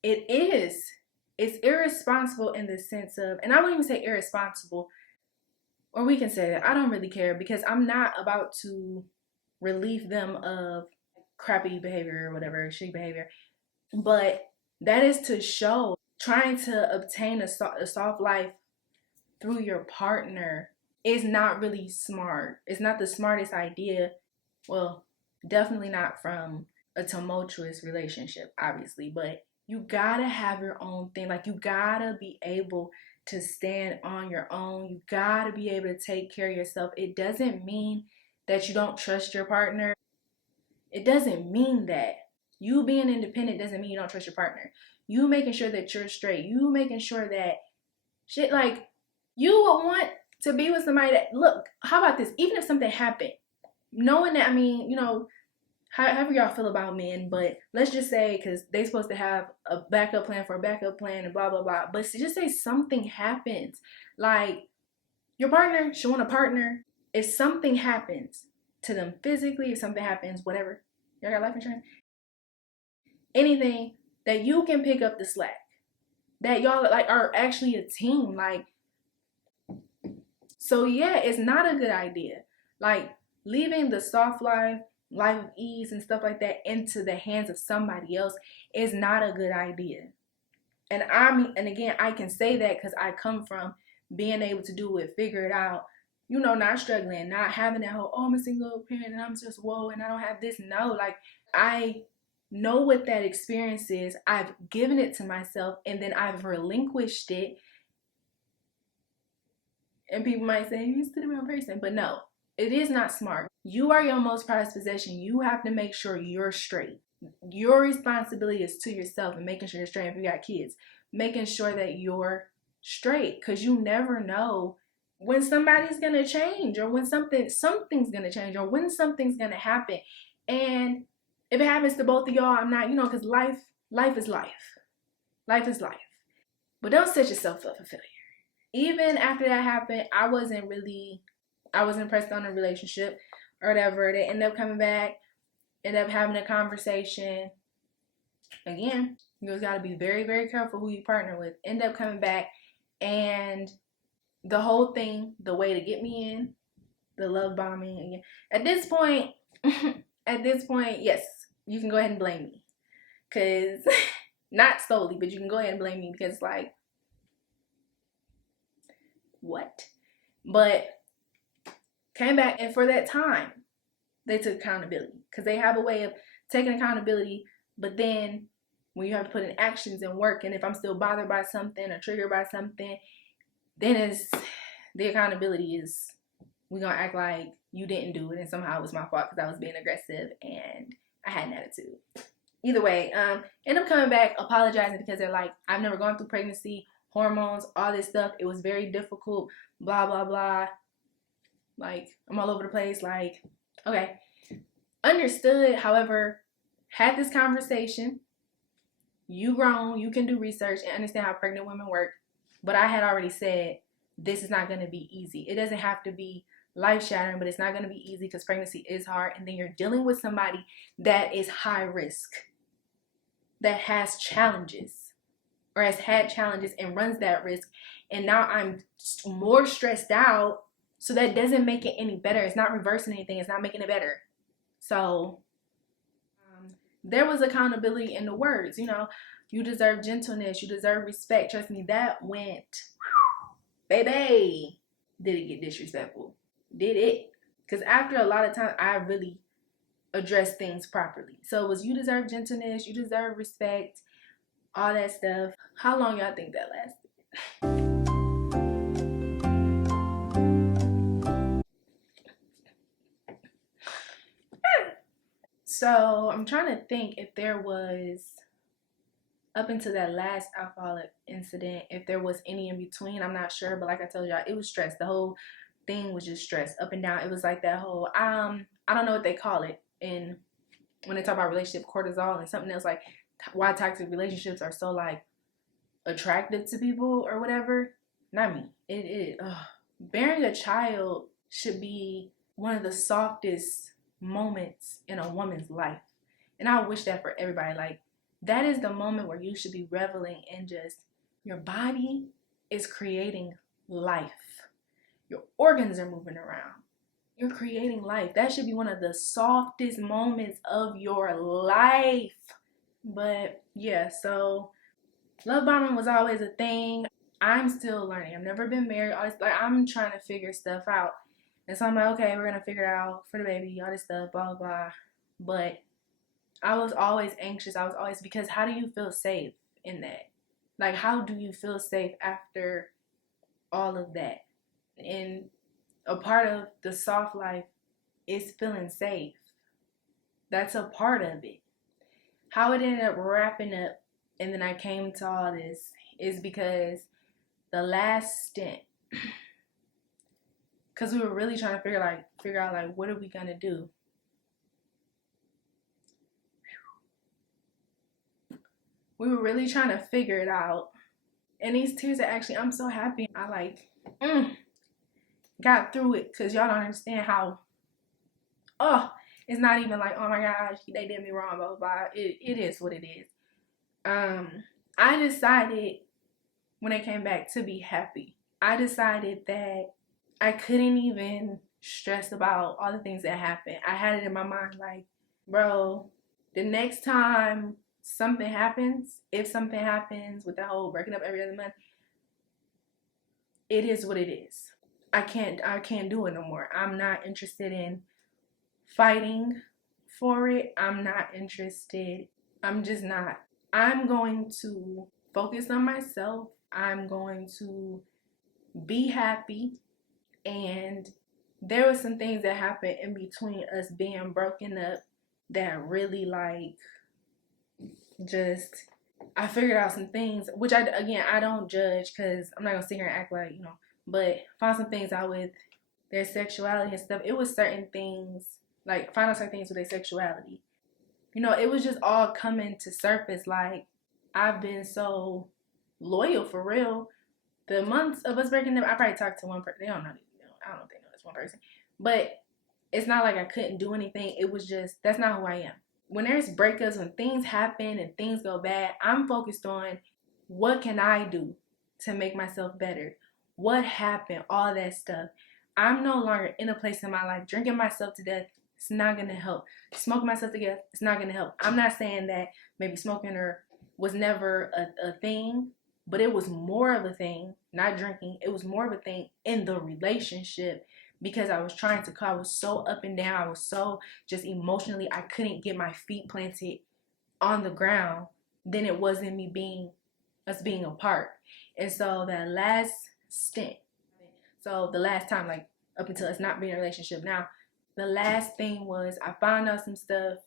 it's irresponsible in the sense of, and I wouldn't even say irresponsible, or we can say that I don't really care, because I'm not about to relieve them of crappy behavior or whatever, shitty behavior. But that is to show trying to obtain a soft life through your partner is not really smart. It's not the smartest idea. Well, definitely not from a tumultuous relationship, obviously, but you gotta have your own thing. Like, you gotta be able to stand on your own. You gotta be able to take care of yourself. It doesn't mean that you don't trust your partner. It doesn't mean that. You being independent doesn't mean you don't trust your partner. You making sure that you're straight. You making sure that shit, like, you would want to be with somebody that, look, how about this? Even if something happened, knowing that, I mean, you know, however y'all feel about men, but let's just say, because they supposed to have a backup plan for a backup plan and blah, blah, blah. But just say something happens. Like, your partner should want a partner. If something happens to them physically, if something happens, whatever, y'all got life insurance, anything, that you can pick up the slack, that y'all like are actually a team. Like, so yeah, it's not a good idea, like, leaving the soft life of ease and stuff like that into the hands of somebody else is not a good idea. And again, I can say that because I come from being able to do it, figure it out, you know, not struggling, not having that whole, oh, I'm a single parent and I'm just, whoa, and I don't have this. No, like, I know what that experience is. I've given it to myself, and then I've relinquished it. And people might say, you're still the real person. But no, it is not smart. You are your most prized possession. You have to make sure you're straight. Your responsibility is to yourself and making sure you're straight. If you got kids, making sure that you're straight, because you never know when somebody's gonna change, or when something's gonna change, or when something's gonna happen. And if it happens to both of y'all, I'm not, you know, because life is life. Life is life. But don't set yourself up for failure. Even after that happened, I wasn't pressed on a relationship or whatever. They end up coming back, end up having a conversation. Again, you just gotta be very, very careful who you partner with. End up coming back, and the whole thing, the way to get me in, the love bombing again. At this point, yes, you can go ahead and blame me. Because, not solely, but you can go ahead and blame me because, like, what? But came back, and for that time, they took accountability. Because they have a way of taking accountability, but then when you have to put in actions and work, and if I'm still bothered by something or triggered by something, then it's the accountability is, we're going to act like you didn't do it and somehow it was my fault because I was being aggressive and I had an attitude. Either way, end up coming back, apologizing because they're like, I've never gone through pregnancy, hormones, all this stuff. It was very difficult, blah, blah, blah. Like, I'm all over the place. Like, okay. Understood, however, had this conversation. You grown, you can do research and understand how pregnant women work. But I had already said, this is not going to be easy. It doesn't have to be life-shattering, but it's not going to be easy because pregnancy is hard. And then you're dealing with somebody that is high risk, that has challenges or has had challenges and runs that risk. And now I'm more stressed out. So that doesn't make it any better. It's not reversing anything. It's not making it better. So there was accountability in the words, you know, you deserve gentleness, you deserve respect. Trust me, that went, baby, did it get disrespectful? Did it? Because after a lot of time, I really addressed things properly. So it was, you deserve gentleness, you deserve respect, all that stuff. How long y'all think that lasted? So I'm trying to think if there was, up until that last alcoholic incident, if there was any in between. I'm not sure, but like I told y'all, it was stress. The whole thing was just stress, up and down. It was like that whole, I don't know what they call it in when they talk about relationship, cortisol and something else, like why toxic relationships are so like attractive to people or whatever. Not me. Bearing a child should be one of the softest moments in a woman's life. And I wish that for everybody. Like, that is the moment where you should be reveling in just, your body is creating life. Your organs are moving around. You're creating life. That should be one of the softest moments of your life. But yeah, so love bombing was always a thing. I'm still learning. I've never been married. Like, I'm trying to figure stuff out. And so I'm like, okay, we're going to figure it out for the baby, all this stuff, blah, blah, blah. But I was always anxious. I was always, because how do you feel safe in that? Like, how do you feel safe after all of that? And a part of the soft life is feeling safe. That's a part of it. How it ended up wrapping up, and then I came to all this, is because the last stint, because we were really trying to figure out like, what are we gonna do? We were really trying to figure it out. And these tears are actually, I'm so happy I like got through it, because y'all don't understand how, it's not even like, oh my gosh, they did me wrong, blah, blah, blah. It is what it is. I decided when I came back to be happy. I decided that I couldn't even stress about all the things that happened. I had it in my mind like, bro, the next time something happens, if something happens with that whole breaking up every other month, it is what it is. I can't do it no more. I'm not interested in fighting for it. I'm not interested. I'm just not. I'm going to focus on myself. I'm going to be happy. And there were some things that happened in between us being broken up that really like just, I figured out some things, which I don't judge, because I'm not gonna sit here and act like, you know, but found some things out with their sexuality and stuff. It was certain things, like find out certain things with their sexuality. You know, it was just all coming to surface. Like, I've been so loyal for real. The months of us breaking up, I probably talked to one person. They don't know. I don't think it's one person. But it's not like I couldn't do anything. It was just, that's not who I am. When there's breakups, when things happen and things go bad, I'm focused on what can I do to make myself better? What happened? All that stuff. I'm no longer in a place in my life. Drinking myself to death, it's not going to help. Smoking myself to death, it's not going to help. I'm not saying that maybe smoking or was never a thing, but it was more of a thing, not drinking. It was more of a thing in the relationship because I was I was so up and down. I was so just emotionally, I couldn't get my feet planted on the ground. Then it wasn't us being apart. And so that last stint, so the last time, like up until us not being in a relationship now, the last thing was I found out some stuff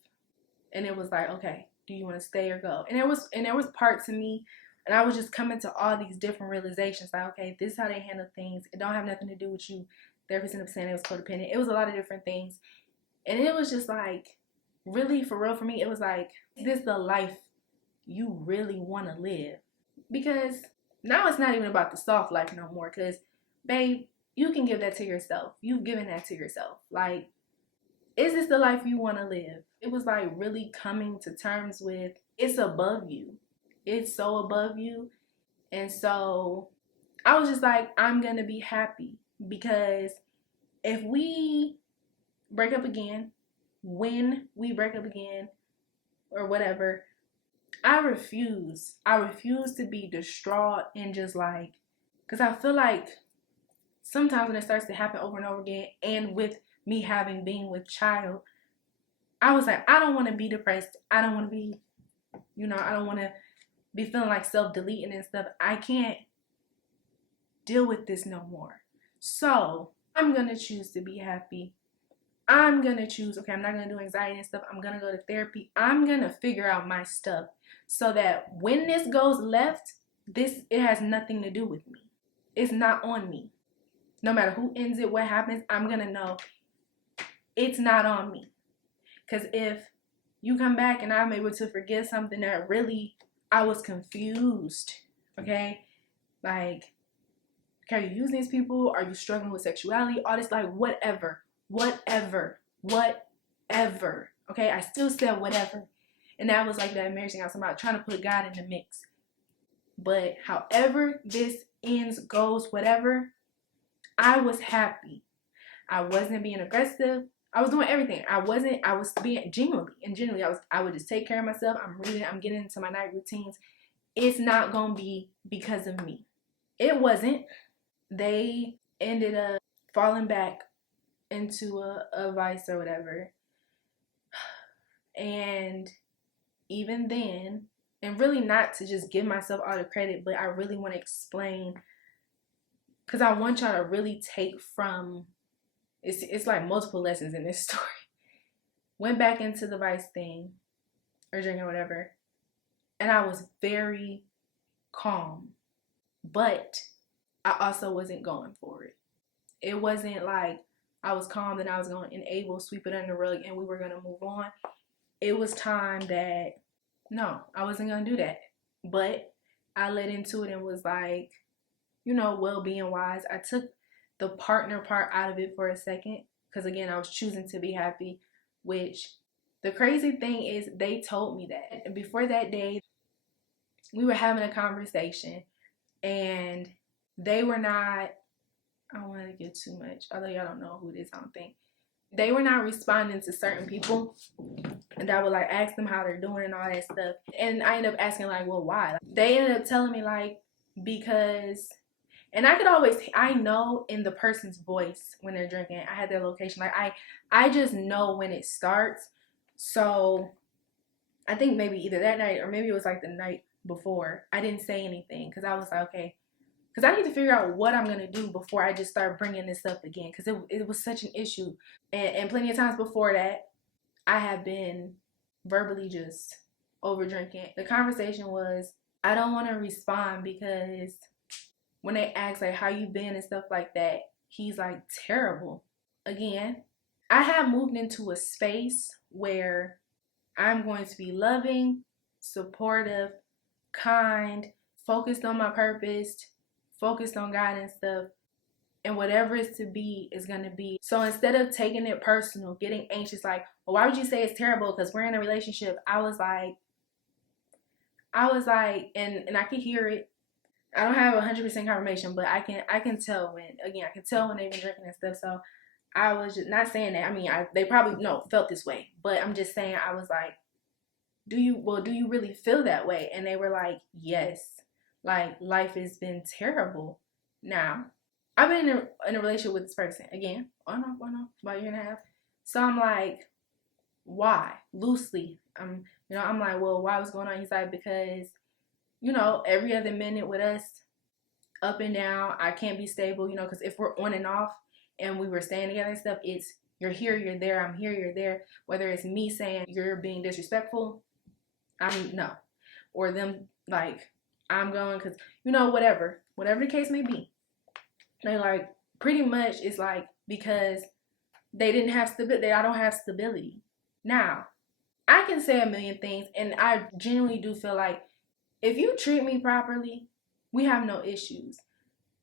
and it was like, okay, do you want to stay or go? And there was parts of me, and I was just coming to all these different realizations, like, okay, this is how they handle things. It don't have nothing to do with you. Therapist ended up saying it was codependent. It was a lot of different things. And it was just like, really, for real, for me, it was like, is this the life you really want to live? Because now it's not even about the soft life no more. Because, babe, you can give that to yourself. You've given that to yourself. Like, is this the life you want to live? It was like really coming to terms with it's above you. It's so above you. And so I was just like, I'm going to be happy because if we break up again, when we break up again or whatever, I refuse to be distraught and just like, because I feel like sometimes when it starts to happen over and over again, and with me having been with child, I was like, I don't want to be depressed. I don't want to be, I don't want to be feeling like self-deleting and stuff. I can't deal with this no more. So I'm going to choose to be happy. I'm going to choose, okay, I'm not going to do anxiety and stuff. I'm going to go to therapy. I'm going to figure out my stuff so that when this goes left, it has nothing to do with me. It's not on me. No matter who ends it, what happens, I'm going to know it's not on me. Because if you come back and I'm able to forget something that really, I was confused, okay? Like, are you using these people? Are you struggling with sexuality? All this, like, whatever, okay? I still said whatever. And that was like that marriage thing I was about, trying to put God in the mix. But however this ends, goes, whatever, I was happy. I wasn't being aggressive. I was doing everything. I was being genuinely, I would just take care of myself. I'm reading, I'm getting into my night routines. It's not going to be because of me. It wasn't. They ended up falling back into a vice or whatever. And even then, and really not to just give myself all the credit, but I really want to explain, because I want y'all to really take from, it's like multiple lessons in this story. Went back into the vice thing, or drinking or whatever, and I was very calm. But I also wasn't going for it. It wasn't like I was calm and I was going to enable, sweep it under the rug, and we were going to move on. It was time that, no, I wasn't going to do that. But I led into it and was like, well-being wise, I took the partner part out of it for a second. Because again, I was choosing to be happy, which the crazy thing is they told me that. And before that day, we were having a conversation and they were not, I don't want to get too much, although y'all don't know who it is, I don't think. They were not responding to certain people, and I would like ask them how they're doing and all that stuff. And I ended up asking like, well, why? They ended up telling me like, because, and I know in the person's voice when they're drinking. I had their location. Like I just know when it starts. So I think maybe either that night or maybe it was like the night before, I didn't say anything because I was like, okay, because I need to figure out what I'm going to do before I just start bringing this up again, because it was such an issue. And plenty of times before that, I have been verbally just over drinking. The conversation was, I don't want to respond because when they ask like how you been and stuff like that, he's like, terrible. Again, I have moved into a space where I'm going to be loving, supportive, kind, focused on my purpose, focused on God and stuff, and whatever it's to be is going to be. So instead of taking it personal, getting anxious, like, well, why would you say it's terrible because we're in a relationship? I was like, and I could hear it. I don't have 100% confirmation, but I can tell when, again, I can tell when they've been drinking and stuff. So I was just not saying that. I mean, they probably no felt this way, but I'm just saying I was like, do you really feel that way? And they were like, yes. Like life has been terrible. Now, I've been in a relationship with this person again, on off, about a year and a half. So I'm like, why? Loosely, I'm like, well, why? What's going on? He's like, because every other minute with us, up and down, I can't be stable, because if we're on and off and we were staying together and stuff, it's you're here, you're there, I'm here, you're there. Whether it's me saying you're being disrespectful, I'm no, or them like I'm going because whatever the case may be. They like pretty much it's like because they didn't have stability. I don't have stability. Now, I can say a million things, and I genuinely do feel like if you treat me properly, we have no issues.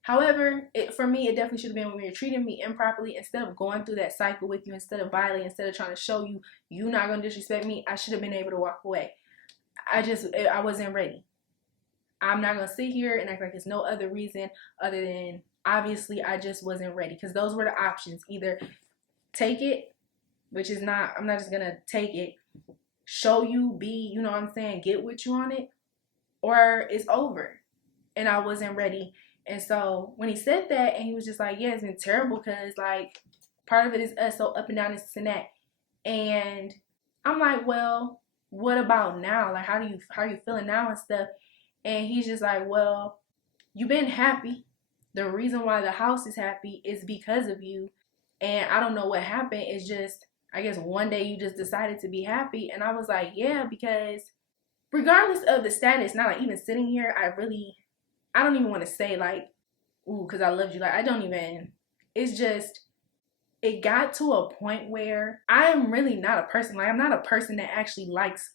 However, for me, it definitely should have been when you're treating me improperly. Instead of going through that cycle with you, instead of violating, instead of trying to show you you're not going to disrespect me, I should have been able to walk away. I wasn't ready. I'm not going to sit here and act like there's no other reason other than obviously I just wasn't ready. Because those were the options. Either take it, which is not, I'm not just going to take it, show you, be, you know what I'm saying, get with you on it, or it's over. And I wasn't ready. And so when he said that, and he was just like, yeah, it's been terrible because like part of it is us so up and down, this and that. And I'm like, well, what about now? Like, how are you feeling now and stuff? And he's just like, well, you've been happy. The reason why the house is happy is because of you. And I don't know what happened. It's just, I guess one day you just decided to be happy. And I was like, yeah, because regardless of the status, not like even sitting here, I don't even want to say like, ooh, because I loved you. Like, I don't even, it's just, it got to a point where I am really not a person. Like, I'm not a person that actually likes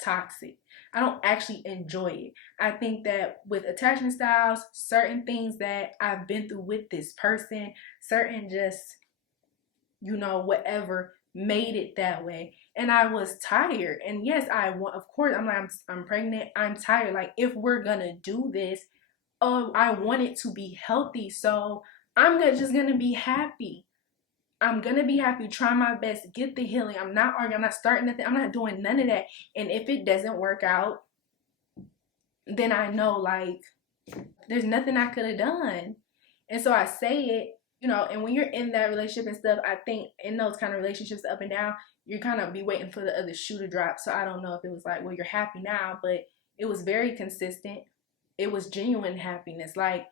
toxic. I don't actually enjoy it. I think that with attachment styles, certain things that I've been through with this person, certain just, whatever made it that way. And I was tired. And yes, of course, I'm like, I'm pregnant. I'm tired. Like, if we're gonna do this, I want it to be healthy. So I'm just gonna be happy. I'm gonna be happy, try my best, get the healing. I'm not arguing, I'm not starting nothing, I'm not doing none of that. And if it doesn't work out, then I know like there's nothing I could have done. And so I say it, and when you're in that relationship and stuff, I think in those kind of relationships up and down, you kind of be waiting for the other shoe to drop. So I don't know if it was like, well, you're happy now, but it was very consistent. It was genuine happiness. Like,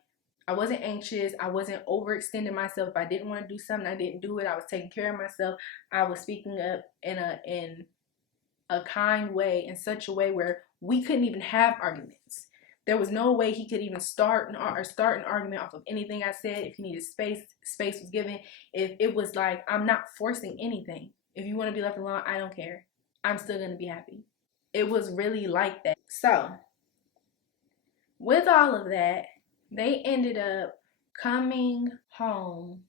I wasn't anxious. I wasn't overextending myself. If I didn't want to do something, I didn't do it. I was taking care of myself. I was speaking up in a kind way, in such a way where we couldn't even have arguments. There was no way he could even start an argument off of anything I said. If he needed space was given. If it was like, I'm not forcing anything. If you want to be left alone, I don't care. I'm still going to be happy. It was really like that. So, with all of that, they ended up coming home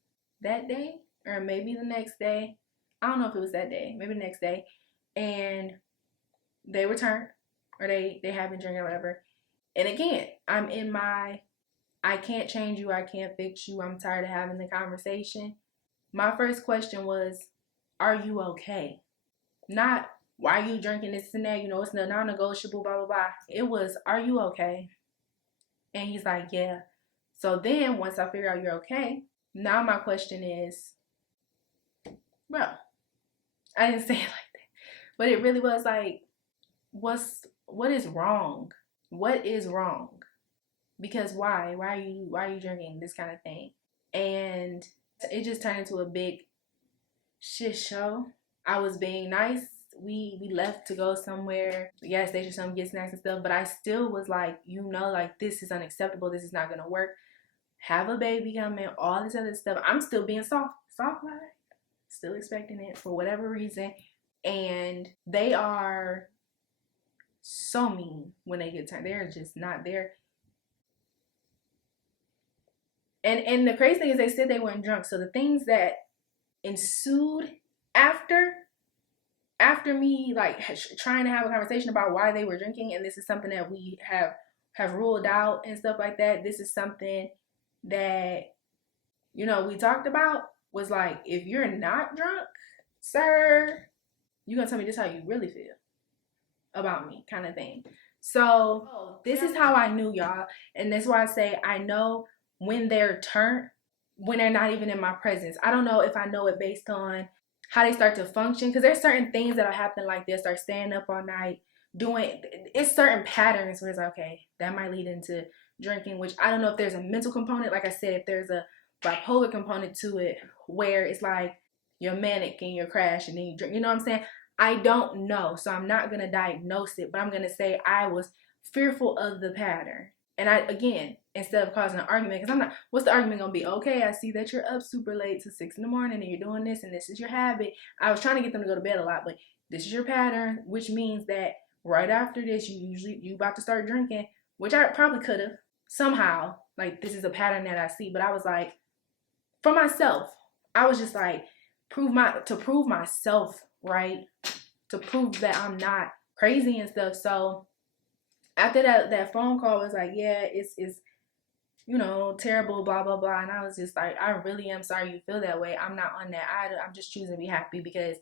that day or maybe the next day. I don't know if it was that day, maybe the next day. And they returned, or they have been drinking or whatever. And again, I'm in my, I can't change you, I can't fix you, I'm tired of having the conversation. My first question was, are you okay? Not, why are you drinking this and that? It's non-negotiable, blah, blah, blah. It was, are you okay? And he's like, yeah. So then once I figure out you're okay, now my question is, bro, I didn't say it like that, but it really was like, what is wrong? What is wrong? Because why? Why are you drinking this kind of thing? And it just turned into a big shit show. I was being nice. We left to go somewhere, the gas station, something, get snacks and stuff, but I still was like, like, this is unacceptable. This is not gonna work. Have a baby coming, all this other stuff. I'm still being soft like, still expecting it for whatever reason. And they are so mean when they get turned. They're just not there. And the crazy thing is they said they weren't drunk. So the things that ensued after me like trying to have a conversation about why they were drinking, and this is something that we have have ruled out and stuff like that, this is something that, you know, we talked about, was like, if you're not drunk, sir, you're gonna tell me this how you really feel about me, kind of thing. So this is how I knew, y'all. And that's why I say I know when they're turned, when they're not even in my presence. I don't know if I know it based on how they start to function, because there's certain things that'll happen, like they'll start staying up all night doing, it's certain patterns where it's like, okay, that might lead into drinking, which I don't know if there's a mental component. Like I said, if there's a bipolar component to it, where it's like you're manic and you're crash and then you drink, you know what I'm saying? I don't know, so I'm not gonna diagnose it, but I'm gonna say I was fearful of the pattern. And I, again, instead of causing an argument, because I'm not, what's the argument gonna be? Okay, I see that you're up super late to 6 in the morning and you're doing this and this is your habit. I was trying to get them to go to bed a lot, but this is your pattern, which means that right after this, you about to start drinking, which I probably could have somehow, like, this is a pattern that I see. But I was like, for myself, I was just like, prove myself right, to prove that I'm not crazy and stuff. So after that phone call was like, yeah, it's you know, terrible, blah blah blah, and I was just like, I really am sorry you feel that way. I'm not on that. I'm just choosing to be happy because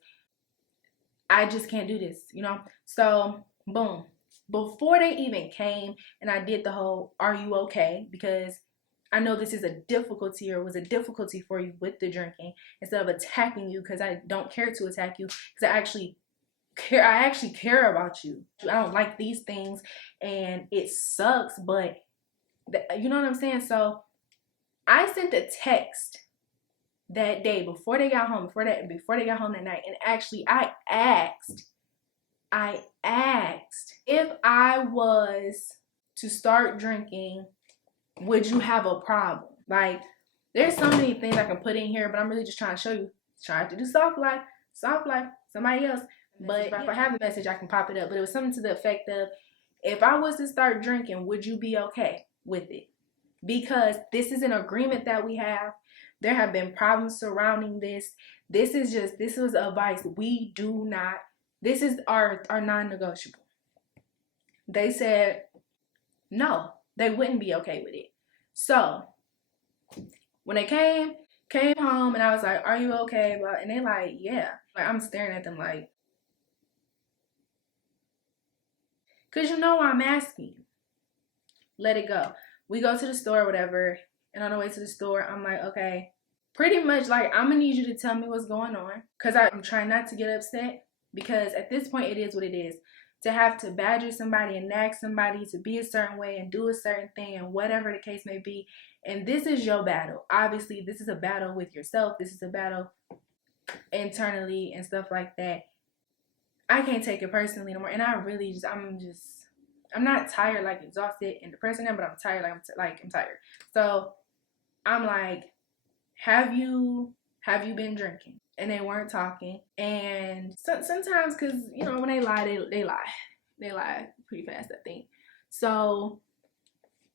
I just can't do this, you know. So boom, before they even came and I did the whole "are you okay?" because I know this is a difficulty, or was a difficulty for you with the drinking, instead of attacking you, because I don't care to attack you, because I actually care about you. I don't like these things and it sucks, but you know what I'm saying? So I sent a text that day before they got home, before they got home that night, and actually I asked if I was to start drinking, would you have a problem? Like, there's so many things I can put in here, but I'm really just trying to show you. Try to do soft life, somebody else. But if I have the message, I can pop it up. But it was something to the effect of, if I was to start drinking, would you be okay with it? Because this is an agreement that we have. There have been problems surrounding this. This was advice. We do not, this is our non-negotiable. They said no, they wouldn't be okay with it. So when they came home and I was like, are you okay? And they're like, yeah. Like, I'm staring at them like, because you know why I'm asking you. Let it go. We go to the store or whatever, and on the way to the store, I'm like, okay, pretty much like, I'm gonna need you to tell me what's going on, because I'm trying not to get upset, because at this point it is what it is. To have to badger somebody and nag somebody to be a certain way and do a certain thing and whatever the case may be. And this is your battle. Obviously, this is a battle with yourself. This is a battle internally and stuff like that. I can't take it personally no more. And I really I'm not tired, like exhausted and depressed now, but I'm tired, I'm tired. So I'm like, have you been drinking? And they weren't talking. And sometimes, because, you know, when they lie, they lie pretty fast, I think. So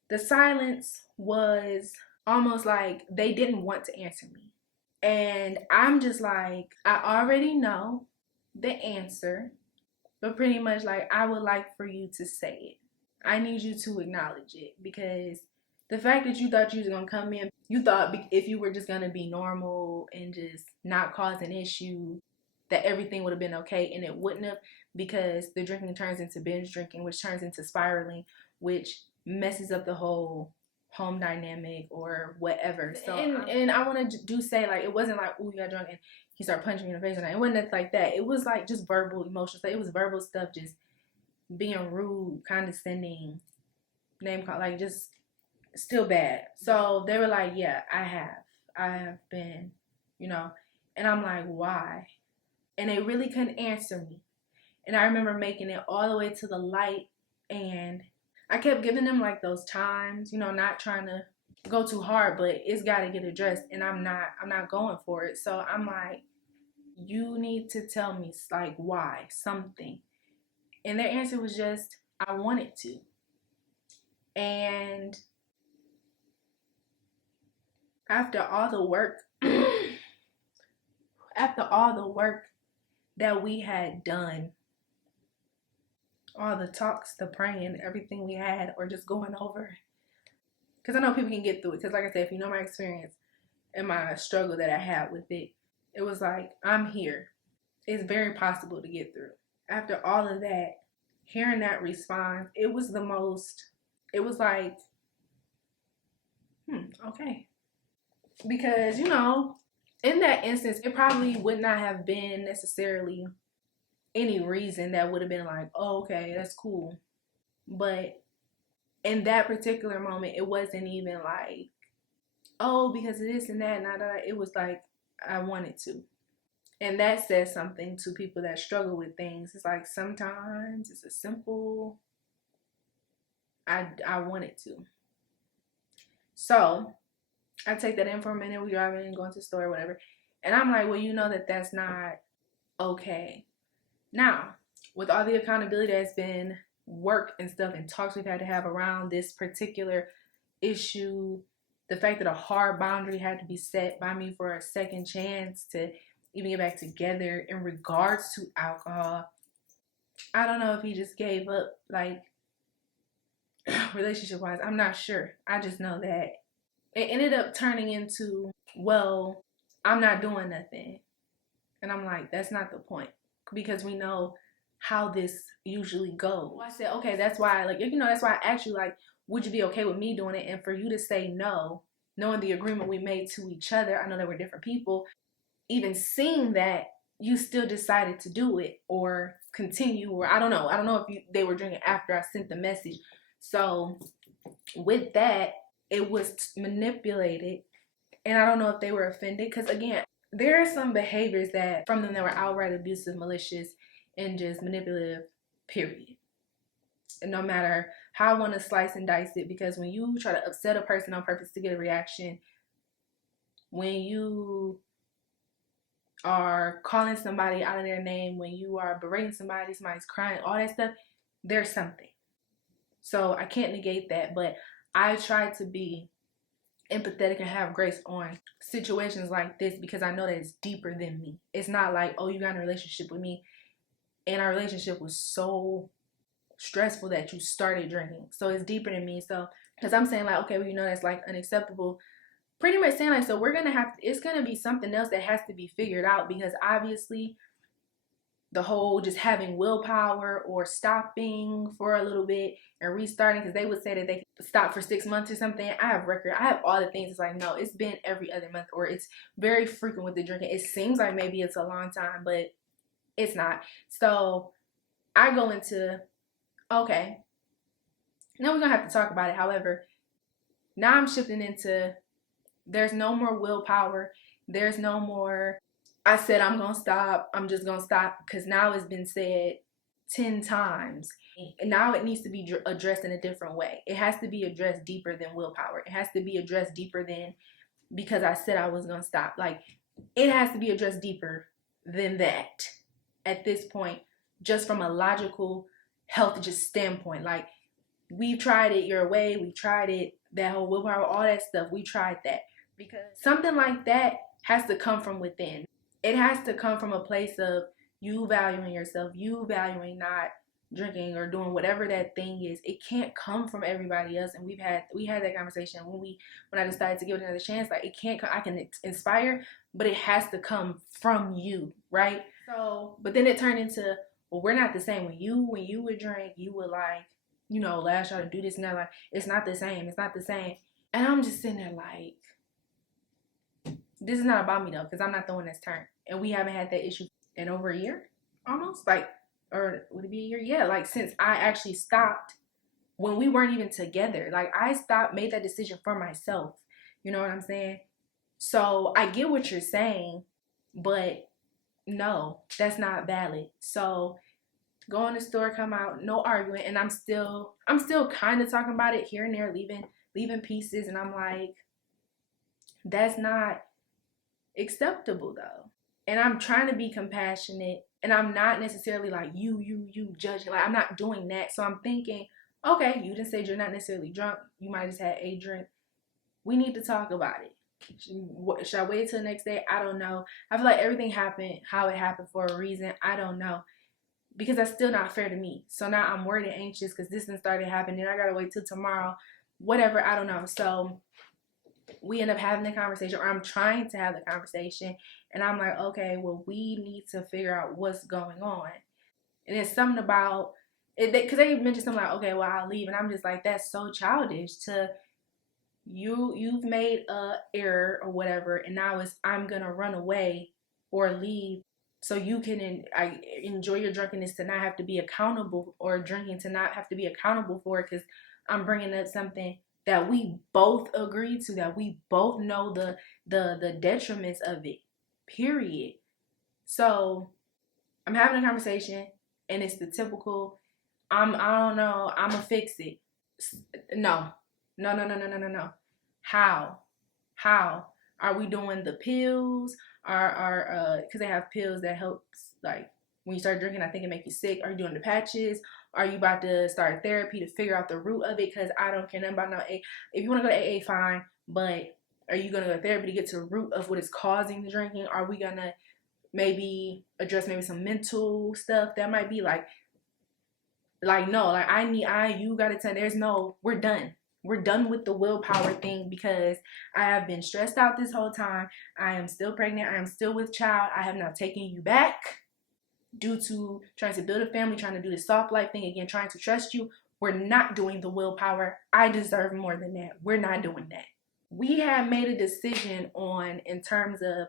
the silence was almost like they didn't want to answer me. And I'm just like, I already know the answer, but pretty much like, I would like for you to say it. I need you to acknowledge it, because the fact that you thought you was going to come in, you thought if you were just going to be normal and just not cause an issue, that everything would have been okay, and it wouldn't have, because the drinking turns into binge drinking, which turns into spiraling, which messes up the whole home dynamic or whatever. So, and I want to say, like, it wasn't like, ooh, you got drunk and he started punching me in the face, and it wasn't like that. It was like just verbal emotions. It was verbal stuff, just being rude, condescending, name call, like, just still bad. So they were like, yeah, I have been, you know. And I'm like, why? And they really couldn't answer me. And I remember making it all the way to the light, and I kept giving them like those times, you know, not trying to go too hard, but it's got to get addressed, and I'm not going for it. So I'm like, you need to tell me, like, why, something. And their answer was just, I wanted to. And after all the work that we had done all the talks, the praying, everything we had, or just going over. Because I know people can get through it. Because like I said, if you know my experience and my struggle that I had with it, it was like, I'm here. It's very possible to get through. After all of that, hearing that response, it was like, okay. Because, in that instance, it probably would not have been necessarily any reason that would have been like, oh, okay, that's cool. But in that particular moment, it wasn't even like, oh, because of this and that, and that. It was like, I wanted to. And that says something to people that struggle with things. It's like sometimes it's a simple, I wanted to. So I take that in for a minute. We driving and going to the store or whatever. And I'm like, well, you know that's not okay. Now, with all the accountability that's been work and stuff and talks we've had to have around this particular issue, the fact that a hard boundary had to be set by me for a second chance to even get back together in regards to alcohol, I don't know if he just gave up, like, relationship-wise. I'm not sure. I just know that it ended up turning into, well, I'm not doing nothing. And I'm like, that's not the point. Because we know how this usually goes. I said, okay, that's why, like, that's why I asked you, like, would you be okay with me doing it? And for you to say no, knowing the agreement we made to each other, I know that we're different people, even seeing that, you still decided to do it or continue, or I don't know if they were drinking after I sent the message. So with that, it was manipulated, and I don't know if they were offended, because again, there are some behaviors that from them that were outright abusive, malicious, and just manipulative, period. And no matter how I want to slice and dice it, because when you try to upset a person on purpose to get a reaction, when you are calling somebody out of their name, when you are berating somebody's crying, all that stuff, there's something. So I can't negate that, but I try to be empathetic and have grace on situations like this, because I know that it's deeper than me. It's not like, oh, you got in a relationship with me and our relationship was so stressful that you started drinking. So it's deeper than me. So because I'm saying like, okay, well, that's like unacceptable, pretty much saying like, so it's gonna be something else that has to be figured out, because obviously the whole just having willpower or stopping for a little bit and restarting, because they would say that they stop for 6 months or something. I have record. I have all the things. It's like, no, it's been every other month, or it's very frequent with the drinking. It seems like maybe it's a long time, but it's not. So I go into, okay, now we're going to have to talk about it. However, now I'm shifting into, there's no more willpower. There's no more, I said I'm going to stop. I'm just going to stop, because now it's been said 10 times. And now it needs to be addressed in a different way. It has to be addressed deeper than willpower. It has to be addressed deeper than, because I said I was going to stop. Like, it has to be addressed deeper than that at this point, just from a logical health just standpoint. Like, we've tried it your way. We've tried it, that whole willpower, all that stuff. We tried that, because something like that has to come from within. It has to come from a place of you valuing yourself, you valuing not drinking or doing whatever that thing is. It can't come from everybody else. And we had that conversation when I decided to give it another chance. Like, it can't come, I can inspire, but it has to come from you, right? So, but then it turned into, well, we're not the same. When you would drink, you would like, last y'all to do this and that. Like, it's not the same. It's not the same. And I'm just sitting there like, this is not about me though, because I'm not the one that's turned. And we haven't had that issue in over a year, almost. Like, or would it be a year? Yeah, like since I actually stopped, when we weren't even together. Like, I stopped, made that decision for myself. You know what I'm saying? So I get what you're saying, but no, that's not valid. So go in the store, come out, no arguing, and I'm still kind of talking about it here and there, leaving pieces, and I'm like, that's not acceptable though. And I'm trying to be compassionate, and I'm not necessarily like you judging. Like, I'm not doing that. So I'm thinking, okay, you just said you're not necessarily drunk. You might just had a drink. We need to talk about it. Should I wait till the next day? I don't know. I feel like everything happened how it happened for a reason. I don't know. because that's still not fair to me. So now I'm worried and anxious because this done started happening. I gotta wait till tomorrow, whatever, I don't know. So we end up having the conversation, or I'm trying to have the conversation, and I'm like, okay, well, we need to figure out what's going on. And it's something about it, because they mentioned something like, okay, well, I'll leave, and I'm just like, that's so childish. To you've made a error or whatever, and now it's I'm gonna run away or leave so you can enjoy your drunkenness, to not have to be accountable, or drinking to not have to be accountable for it, because I'm bringing up something that we both agree to, that we both know the detriments of it, period. So I'm having a conversation, and it's the typical, I don't know, I'ma fix it. No, no, no, no, no, no, no, no. How? How? Are we doing the pills? Are because they have pills that helps, like when you start drinking, I think it make you sick. Are you doing the patches? Are you about to start therapy to figure out the root of it? Because I don't care nothing about no A. If you want to go to AA, fine. But are you gonna go to therapy to get to the root of what is causing the drinking? Are we gonna maybe address maybe some mental stuff that might be like no, like you gotta tell, there's no, we're done. We're done with the willpower thing, because I have been stressed out this whole time. I am still pregnant. I am still with child. I have not taken you back due to trying to build a family, trying to do the soft life thing again, trying to trust you. We're not doing the willpower. I deserve more than that. We're not doing that. We have made a decision on, in terms of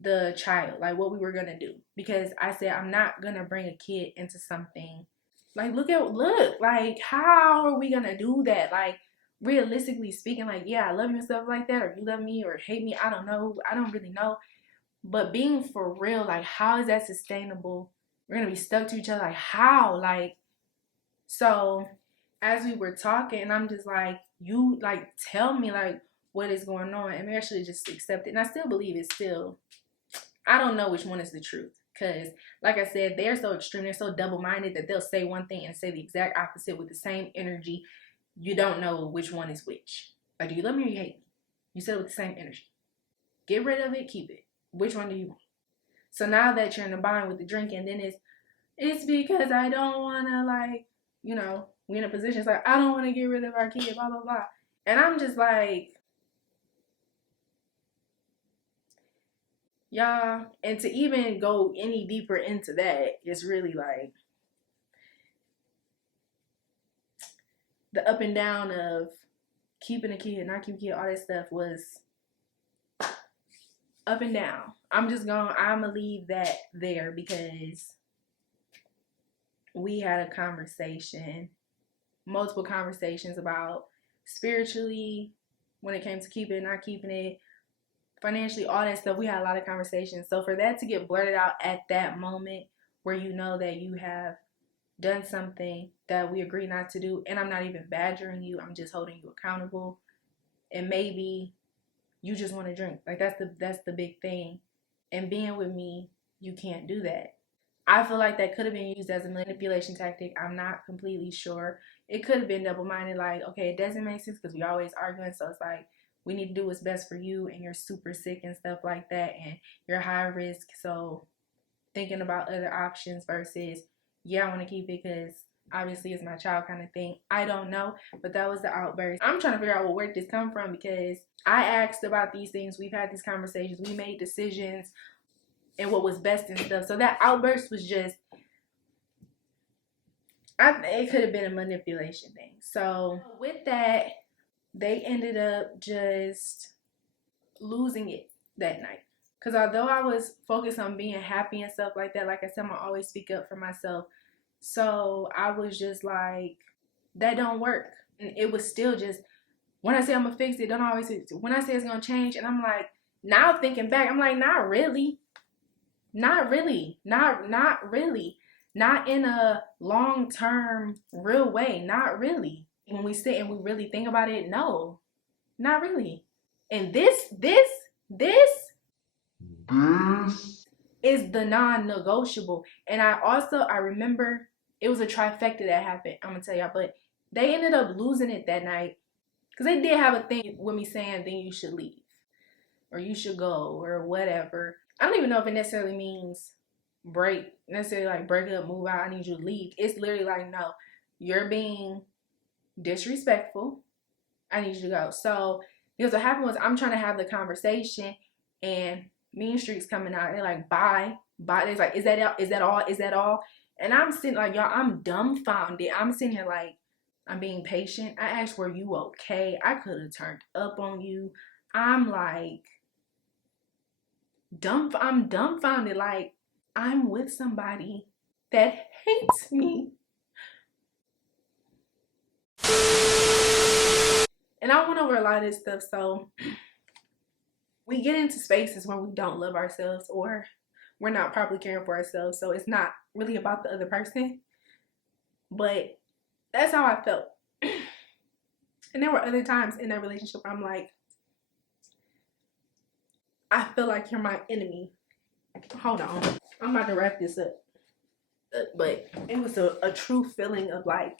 the child, like what we were gonna do, because I said I'm not gonna bring a kid into something. Like, look, like, how are we gonna do that? Like, realistically speaking, like, yeah, I love you and stuff like that, or you love me or hate me, I don't know, I don't really know. But being for real, like, how is that sustainable? We're gonna be stuck to each other, like, how? Like, so as we were talking, and I'm just like, you, like, tell me, like, what is going on, and we actually just accept it. And I still believe it's still, I don't know which one is the truth. Because, like I said, they're so extreme, they're so double-minded that they'll say one thing and say the exact opposite with the same energy. You don't know which one is which. Like, do you love me or you hate me? You said it with the same energy. Get rid of it, keep it. Which one do you want? So now that you're in a bind with the drinking, then it's because I don't want to, like, we in a position, it's like, I don't want to get rid of our kid, blah, blah, blah. And I'm just like, y'all, and to even go any deeper into that, it's really like the up and down of keeping a kid, not keeping a kid, all that stuff was up and down. I'm gonna leave that there, because we had a conversation, multiple conversations about spiritually, when it came to keeping it, not keeping it, financially, all that stuff. We had a lot of conversations. So for that to get blurted out at that moment, where you know that you have done something that we agree not to do, and I'm not even badgering you, I'm just holding you accountable, and maybe you just want to drink, like that's the big thing, and being with me, you can't do that. I feel like that could have been used as a manipulation tactic. I'm not completely sure. It could have been double-minded, like, okay, it doesn't make sense because we always arguing, so it's like, we need to do what's best for you, and you're super sick and stuff like that, and you're high risk, so thinking about other options versus, yeah, I want to keep it because obviously it's my child kind of thing. I don't know, but that was the outburst. I'm trying to figure out where did this come from, because I asked about these things, we've had these conversations, we made decisions, and what was best and stuff. So that outburst was just, it could have been a manipulation thing. So with that, they ended up just losing it that night. Because although I was focused on being happy and stuff like that, like I said, I'm always speak up for myself. So I was just like, that don't work. And it was still just, when I say I'm going to fix it, don't always fix it. When I say it's going to change, and I'm like, now thinking back, I'm like, not really. Not really. Not really. Not in a long-term, real way. Not really. When we sit and we really think about it, no. Not really. And this is the non-negotiable. And I remember it was a trifecta that happened. I'm gonna tell y'all, but they ended up losing it that night, because they did have a thing with me saying, then you should leave, or you should go, or whatever. I don't even know if it necessarily means necessarily like break up, move out, I need you to leave. It's literally like, no, you're being disrespectful. I need you to go. So because what happened was I'm trying to have the conversation and Mean Street's coming out. They're like, bye. They're like, is that all? Is that all? Is that all? And I'm sitting like, y'all, I'm dumbfounded. I'm sitting here like, I'm being patient. I asked, were you okay? I could have turned up on you. I'm like, I'm dumbfounded. Like, I'm with somebody that hates me. And I went over a lot of this stuff, so we get into spaces where we don't love ourselves or we're not properly caring for ourselves. So it's not really about the other person. But that's how I felt. And there were other times in that relationship where I'm like, I feel like you're my enemy. Hold on. I'm about to wrap this up. But it was a true feeling of like,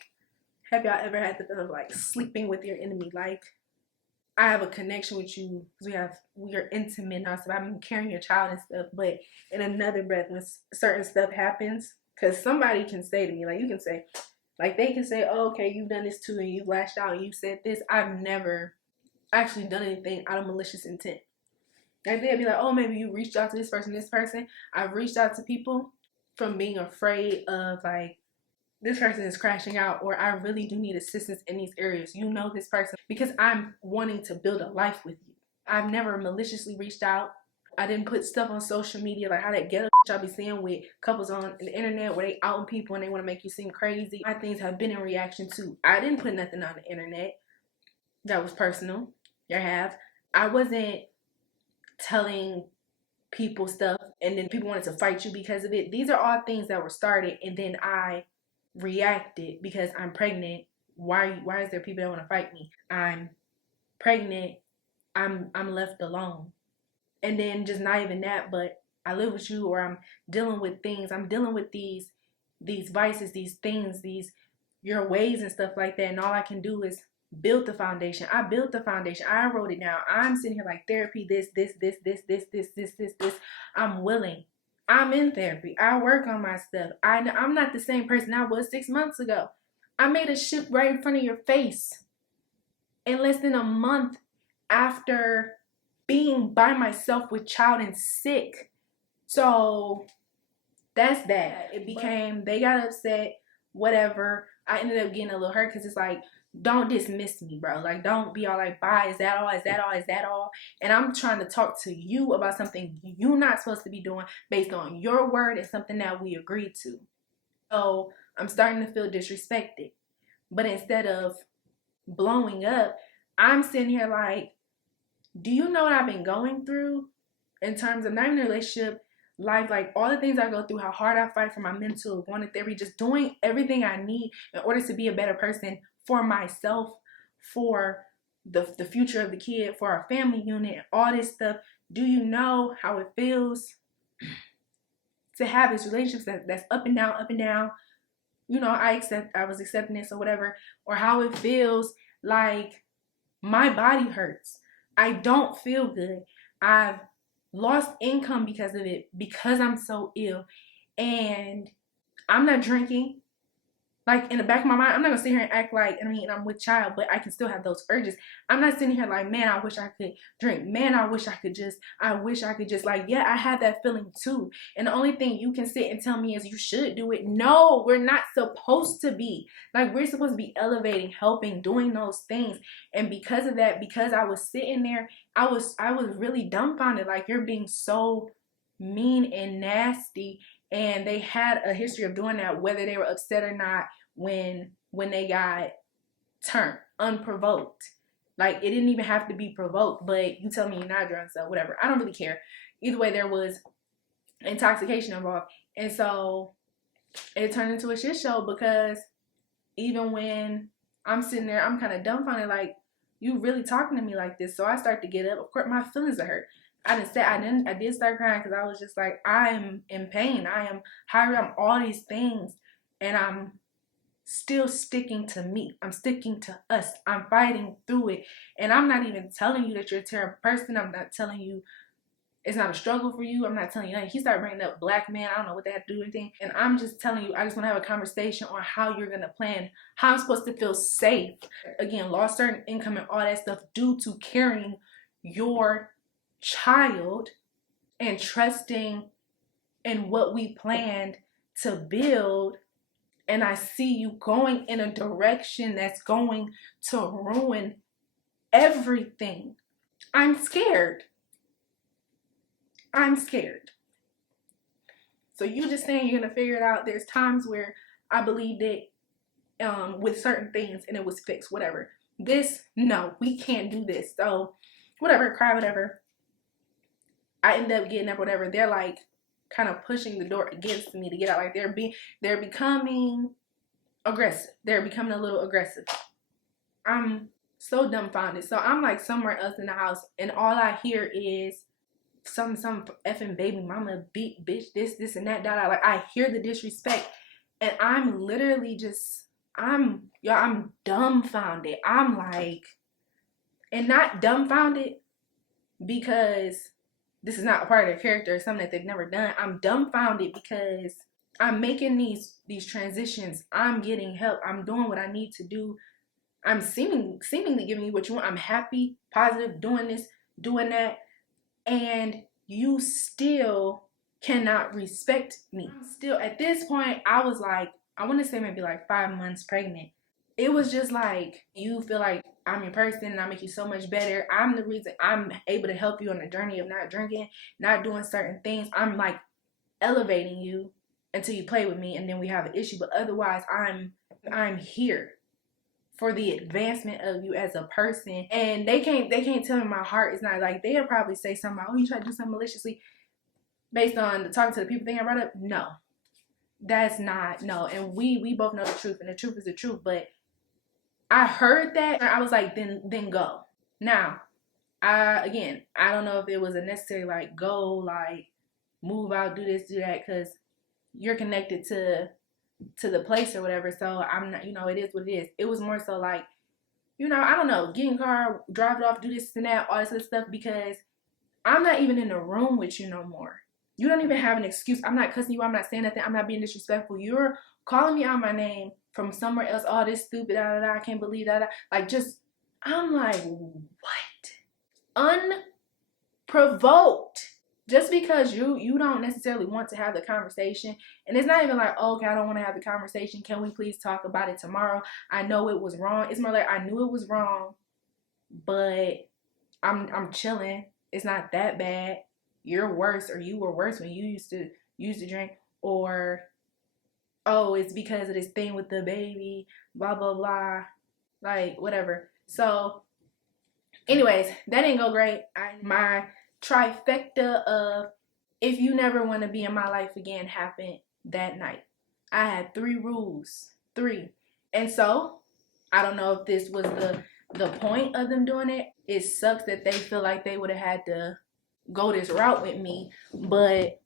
have y'all ever had the feeling of like sleeping with your enemy? Like, I have a connection with you because we are intimate now, so I'm carrying your child and stuff. But in another breath, when certain stuff happens, because somebody can say to me, like you can say, like they can say, oh, okay, you've done this too, and you've lashed out, and you said this. I've never actually done anything out of malicious intent. Like they'd be like, oh, maybe you reached out to this person, this person. I've reached out to people from being afraid of like, this person is crashing out, or I really do need assistance in these areas. You know this person because I'm wanting to build a life with you. I've never maliciously reached out. I didn't put stuff on social media like how that ghetto y'all be seeing with couples on the internet where they outing people and they want to make you seem crazy. My things have been in reaction to. I didn't put nothing on the internet that was personal. You have. I wasn't telling people stuff and then people wanted to fight you because of it. These are all things that were started and then I reacted because I'm pregnant. Why is there people that want to fight me? I'm pregnant. I'm left alone. And then just not even that, but I live with you or I'm dealing with things. I'm dealing with these vices, these things, these your ways and stuff like that. And all I can do is build the foundation. I built the foundation. I wrote it down. I'm sitting here like therapy, this. I'm willing. I'm in therapy. I work on my stuff. I'm not the same person I was 6 months ago. I made a shift right in front of your face. In less than a month after being by myself with child and sick. So that's that. It became, they got upset, whatever. I ended up getting a little hurt because it's like, don't dismiss me, bro. Like, don't be all like, bye, is that all? Is that all? Is that all? And I'm trying to talk to you about something you're not supposed to be doing based on your word and something that we agreed to. So I'm starting to feel disrespected. But instead of blowing up, I'm sitting here like, do you know what I've been going through in terms of not even a relationship, life, like all the things I go through, how hard I fight for my mental, going to therapy, just doing everything I need in order to be a better person for myself, for the future of the kid, for our family unit, all this stuff. Do you know how it feels to have this relationship that's up and down, up and down? You know, I was accepting this or whatever, or how it feels like my body hurts. I don't feel good. I've lost income because of it, because I'm so ill. And I'm not drinking. Like, in the back of my mind, I'm not gonna sit here and act like, I'm with child, but I can still have those urges. I'm not sitting here like, man, I wish I could drink. Man, I wish I could just, like, yeah, I have that feeling too. And the only thing you can sit and tell me is you should do it. No, we're not supposed to be. Like, we're supposed to be elevating, helping, doing those things. And because of that, because I was sitting there, I was really dumbfounded. Like, you're being so mean and nasty. And they had a history of doing that, whether they were upset or not, when they got turned unprovoked. Like, it didn't even have to be provoked, but you tell me you're not drunk, so whatever. I don't really care. Either way, there was intoxication involved. And so it turned into a shit show because even when I'm sitting there, I'm kind of dumbfounded, like, you really talking to me like this? So I start to get up. Of course, my feelings are hurt. I did start crying because I was just like, I am in pain. I am hungry. I'm all these things. And I'm still sticking to me. I'm sticking to us. I'm fighting through it. And I'm not even telling you that you're a terrible person. I'm not telling you It's not a struggle for you. I'm not telling you nothing. He started bringing up black men. I don't know what they have to do with anything. And I'm just telling you, I just want to have a conversation on how you're going to plan, how I'm supposed to feel safe. Again, lost certain income and all that stuff due to carrying your child and trusting in what we planned to build. And I see you going in a direction that's going to ruin everything. I'm scared. I'm scared. So you just saying you're gonna figure it out. There's times where I believed it with certain things and it was fixed, whatever. This, no, we can't do this. So whatever, cry, whatever. I end up getting up, whatever. They're like kind of pushing the door against me to get out. Like they're becoming aggressive. They're becoming a little aggressive. I'm so dumbfounded. So I'm like somewhere else in the house and all I hear is some effing baby mama beat bitch this and that. Like I hear the disrespect and I'm literally just I'm dumbfounded. I'm like, and not dumbfounded because this is not a part of their character or something that they've never done. I'm dumbfounded because I'm making these transitions. I'm getting help. I'm doing what I need to do. I'm seemingly giving you what you want. I'm happy, positive, doing this, doing that. And you still cannot respect me. Still, at this point, I was like, I want to say maybe like 5 months pregnant. It was just like, you feel like I'm your person and I make you so much better. I'm the reason I'm able to help you on the journey of not drinking, not doing certain things. I'm like elevating you until you play with me and then we have an issue. But otherwise, I'm here for the advancement of you as a person. And they can't tell me my heart is not like, they'll probably say something, oh, you try to do something maliciously based on talking to the people thing I brought up. No, that's not, no. And we both know the truth and the truth is the truth. But I heard that and I was like, then go. Now, I don't know if it was a necessary like go, like move out, do this, do that, because you're connected to the place or whatever. So I'm not, it is what it is. It was more so like, I don't know, get in car, drive it off, do this and that, all this other stuff, because I'm not even in the room with you no more. You don't even have an excuse. I'm not cussing you. I'm not saying nothing. I'm not being disrespectful. You're calling me out my name from somewhere else. Oh, this stupid, I can't believe that. Like, just, I'm like, what? Unprovoked. Just because you don't necessarily want to have the conversation, and it's not even like, oh, okay, I don't want to have the conversation. Can we please talk about it tomorrow? I know it was wrong. It's more like I knew it was wrong, but I'm chilling. It's not that bad. You're worse, or you were worse when you used to drink, or oh, it's because of this thing with the baby, blah blah blah, like whatever. So, anyways, that didn't go great. My trifecta of if you never want to be in my life again happened that night. I had 3 rules. 3. And so, I don't know if this was the point of them doing it. It sucks that they feel like they would have had to go this route with me, but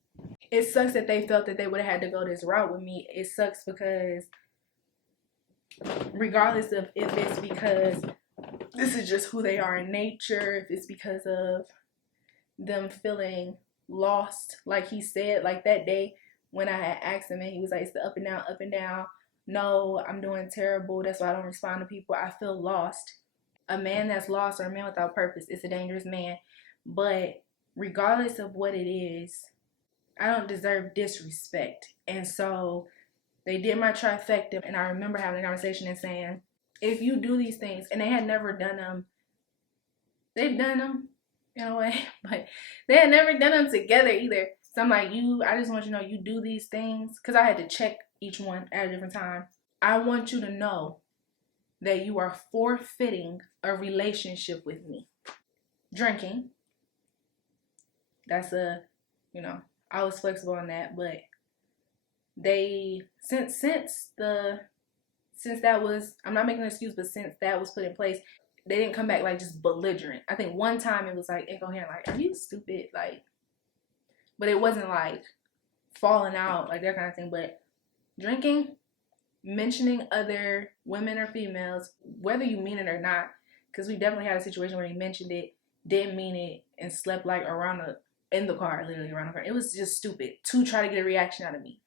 it sucks that they felt that they would have had to go this route with me. It sucks because regardless of if it's because this is just who they are in nature, if it's because of them feeling lost, like he said, like that day when I had asked him and he was like, it's the up and down, up and down. No, I'm doing terrible. That's why I don't respond to people. I feel lost. A man that's lost or a man without purpose is a dangerous man. But regardless of what it is, I don't deserve disrespect. And so they did my trifecta, and I remember having a conversation and saying, if you do these things, and they had never done them, they've done them in a way, but they had never done them together either. So I'm like, I just want you to know you do these things, because I had to check each one at a different time. I want you to know that you are forfeiting a relationship with me. Drinking, that's I was flexible on that, but they, since that was, I'm not making an excuse, but since that was put in place, they didn't come back like just belligerent. I think one time it was like incoherent, like, are you stupid? Like, but it wasn't like falling out, like that kind of thing. But drinking, mentioning other women or females, whether you mean it or not, because we definitely had a situation where he mentioned it, didn't mean it, and slept like around in the car, literally around the car. It was just stupid to try to get a reaction out of me.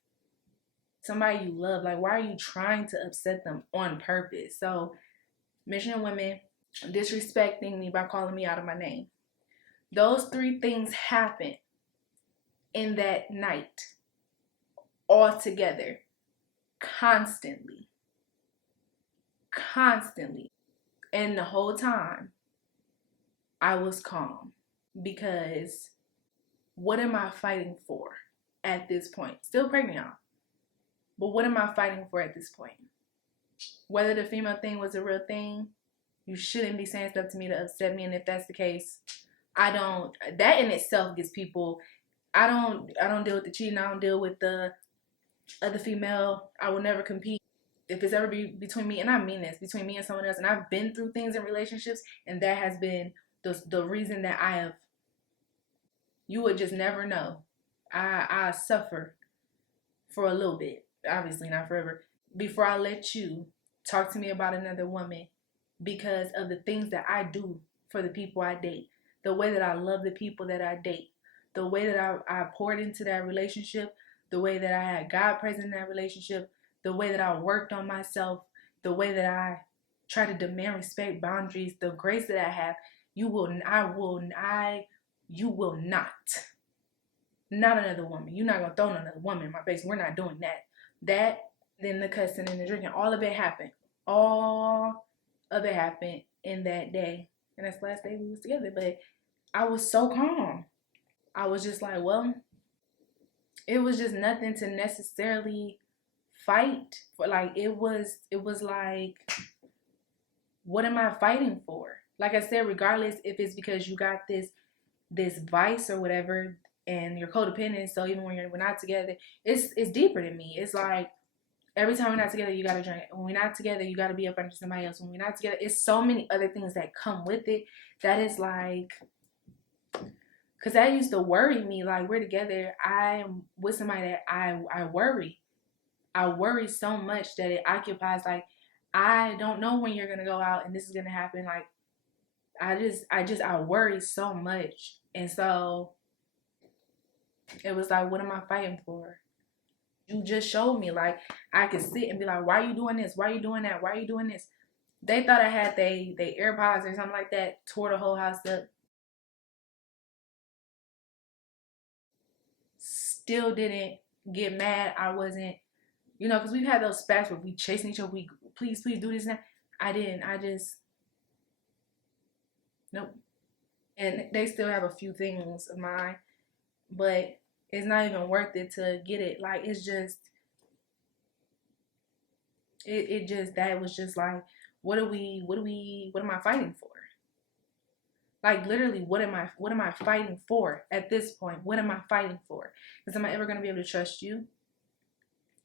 Somebody you love, like, why are you trying to upset them on purpose? So, Michigan women disrespecting me by calling me out of my name. Those 3 things happened in that night, all together, constantly. And the whole time, I was calm, because what am I fighting for at this point? Still pregnant, y'all. But what am I fighting for at this point? Whether the female thing was a real thing, you shouldn't be saying stuff to me to upset me. And if that's the case, that in itself gets people, I don't deal with the cheating. I don't deal with the other female. I will never compete. If it's ever between me, and I mean this, between me and someone else, and I've been through things in relationships, and that has been the reason that you would just never know. I suffer for a little bit, obviously not forever, before I let you talk to me about another woman, because of the things that I do for the people I date, the way that I love the people that I date, the way that I poured into that relationship, the way that I had God present in that relationship, the way that I worked on myself, the way that I try to demand respect, boundaries, the grace that I have. You will not another woman. You're not gonna throw another woman in my face. We're not doing that. Then the cussing and the drinking, all of it happened in that day, and that's the last day we was together. But I was so calm. I was just like, well, it was just nothing to necessarily fight for. Like, it was like, what am I fighting for? Like I said, regardless if it's because you got this vice or whatever, and you're codependent, so even when we're not together, it's deeper than me. It's like, every time we're not together, you gotta drink. When we're not together, you gotta be up under somebody else. When we're not together, it's so many other things that come with it that is like, because that used to worry me. Like, we're together, I'm with somebody that I worry. I worry so much that it occupies, like, I don't know when you're gonna go out and this is gonna happen. Like, I worry so much. And so it was like, what am I fighting for? You just showed me, like, I could sit and be like, why are you doing this? Why are you doing that? Why are you doing this? They thought I had they AirPods or something like that, tore the whole house up. Still didn't get mad. I wasn't, because we've had those spats where we chasing each other. We, please do this now. I didn't. I just, nope. And they still have a few things of mine, but it's not even worth it to get it. Like, it's just, that was just like, what am I fighting for? Like, literally, what am I fighting for at this point? What am I fighting for? Is, am I ever going to be able to trust you?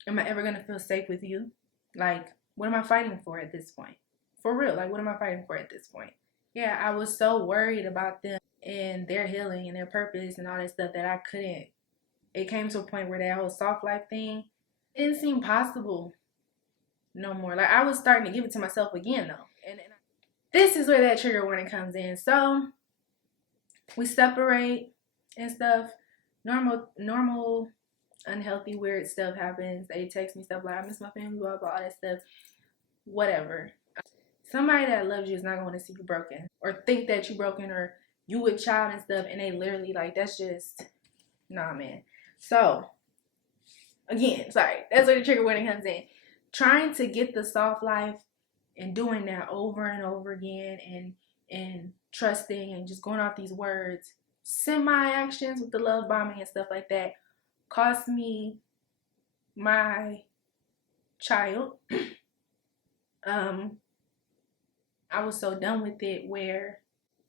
Am I ever going to feel safe with you? Like, what am I fighting for at this point? For real, like, what am I fighting for at this point? Yeah, I was so worried about them and their healing and their purpose and all that stuff that I couldn't. It came to a point where that whole soft life thing, it didn't seem possible no more. Like, I was starting to give it to myself again, though. And this is where that trigger warning comes in. So we separate and stuff. Normal, unhealthy, weird stuff happens. They text me stuff like, I miss my family, blah, blah, all that stuff. Whatever. Somebody that loves you is not going to see you broken or think that you broken or you with child and stuff, and they literally, like, that's just, nah, man. So, again, sorry, that's where the trigger warning comes in. Trying to get the soft life and doing that over and over again and trusting and just going off these words, semi-actions with the love bombing and stuff like that, cost me my child. I was so done with it where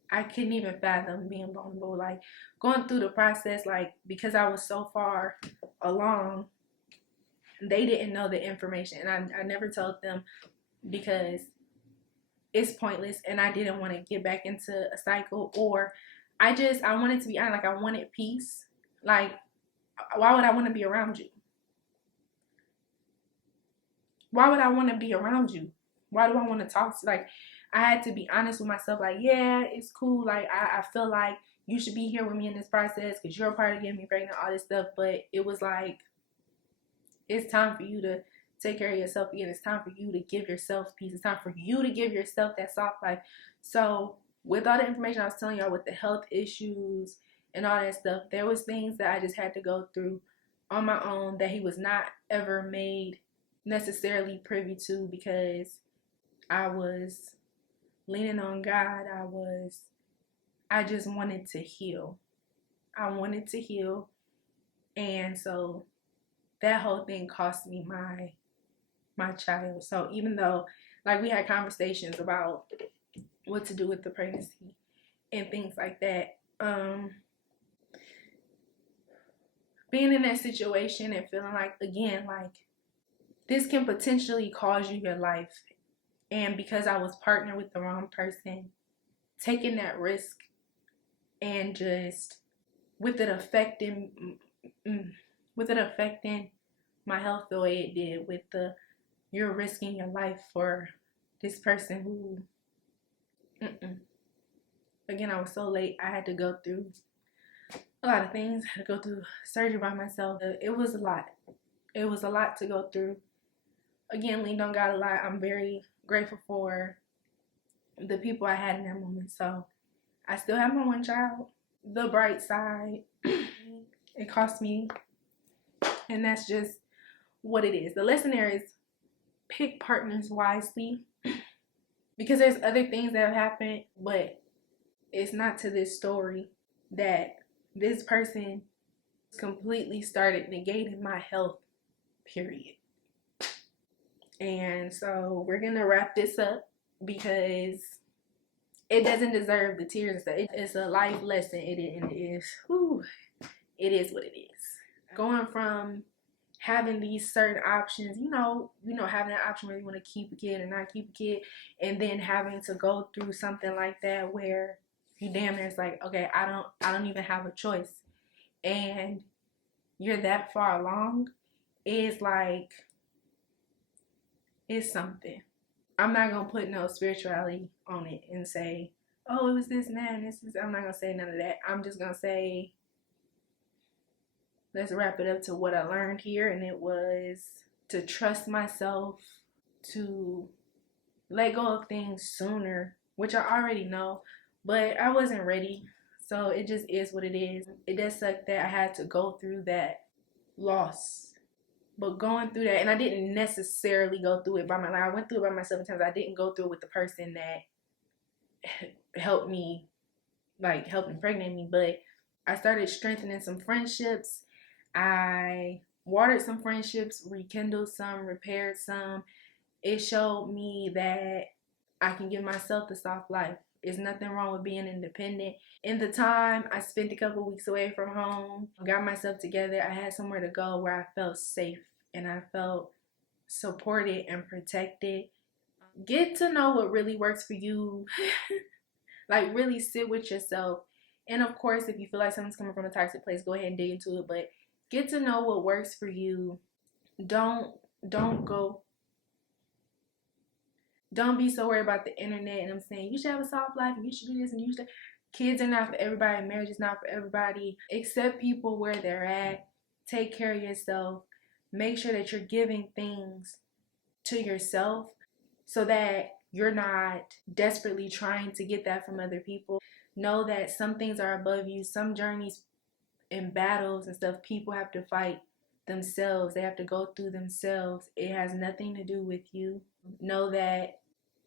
I couldn't even fathom being vulnerable, like going through the process, like, because I was so far along, they didn't know the information, and I never told them because it's pointless, and I didn't want to get back into a cycle, or I wanted to be honest, like, I wanted peace. Like, why would I want to be around you? Why would I want to be around you? Why do I want to talk to, like, I had to be honest with myself, like, yeah, it's cool. Like, I feel like you should be here with me in this process because you're a part of getting me pregnant, all this stuff. But it was like, it's time for you to take care of yourself again. It's time for you to give yourself peace. It's time for you to give yourself that soft life. So with all the information I was telling y'all with the health issues and all that stuff, there was things that I just had to go through on my own that he was not ever made necessarily privy to, because I was leaning on God. I just wanted to heal. I wanted to heal. And so that whole thing cost me my child. So even though, like, we had conversations about what to do with the pregnancy and things like that, being in that situation and feeling like, again, like, this can potentially cause you your life. And because I was partnered with the wrong person, taking that risk and just with it affecting my health the way it did, with the you're risking your life for this person who, again, I was so late. I had to go through a lot of things. I had to go through surgery by myself. It was a lot. It was a lot to go through. Again, leaned on God a lot. I'm very grateful for the people I had in that moment. So I still have my one child. The bright side, it cost me, and that's just what it is. The lesson there is pick partners wisely, because there's other things that have happened, but it's not to this story that this person completely started negating my health, period. And so we're gonna wrap this up because it doesn't deserve the tears and stuff. It's a life lesson. It is what it is. Going from having these certain options, having an option where you want to keep a kid or not keep a kid, and then having to go through something like that where you damn near it's like, okay, I don't even have a choice, and you're that far along, is like, it's something. I'm not gonna put no spirituality on it and say, oh, it was this and that and this is. I'm not gonna say none of that. I'm just gonna say, let's wrap it up to what I learned here, and it was to trust myself, to let go of things sooner, which I already know, but I wasn't ready. So it just is what it is. It does suck that I had to go through that loss. But going through that, and I didn't necessarily go through it by myself. I went through it by myself in times. I didn't go through it with the person that helped me, like, helped impregnate me. But I started strengthening some friendships. I watered some friendships, rekindled some, repaired some. It showed me that I can give myself the soft life. There's nothing wrong with being independent. In the time I spent a couple weeks away from home, got myself together, I had somewhere to go where I felt safe and I felt supported and protected. Get to know what really works for you. Like, really sit with yourself. And of course, if you feel like something's coming from a toxic place, go ahead and dig into it. But get to know what works for you. Don't be so worried about the internet and I'm saying you should have a soft life and you should do this and you should. Kids are not for everybody. Marriage is not for everybody. Accept people where they're at. Take care of yourself. Make sure that you're giving things to yourself so that you're not desperately trying to get that from other people. Know that some things are above you. Some journeys and battles and stuff, people have to fight themselves. They have to go through themselves. It has nothing to do with you. Know that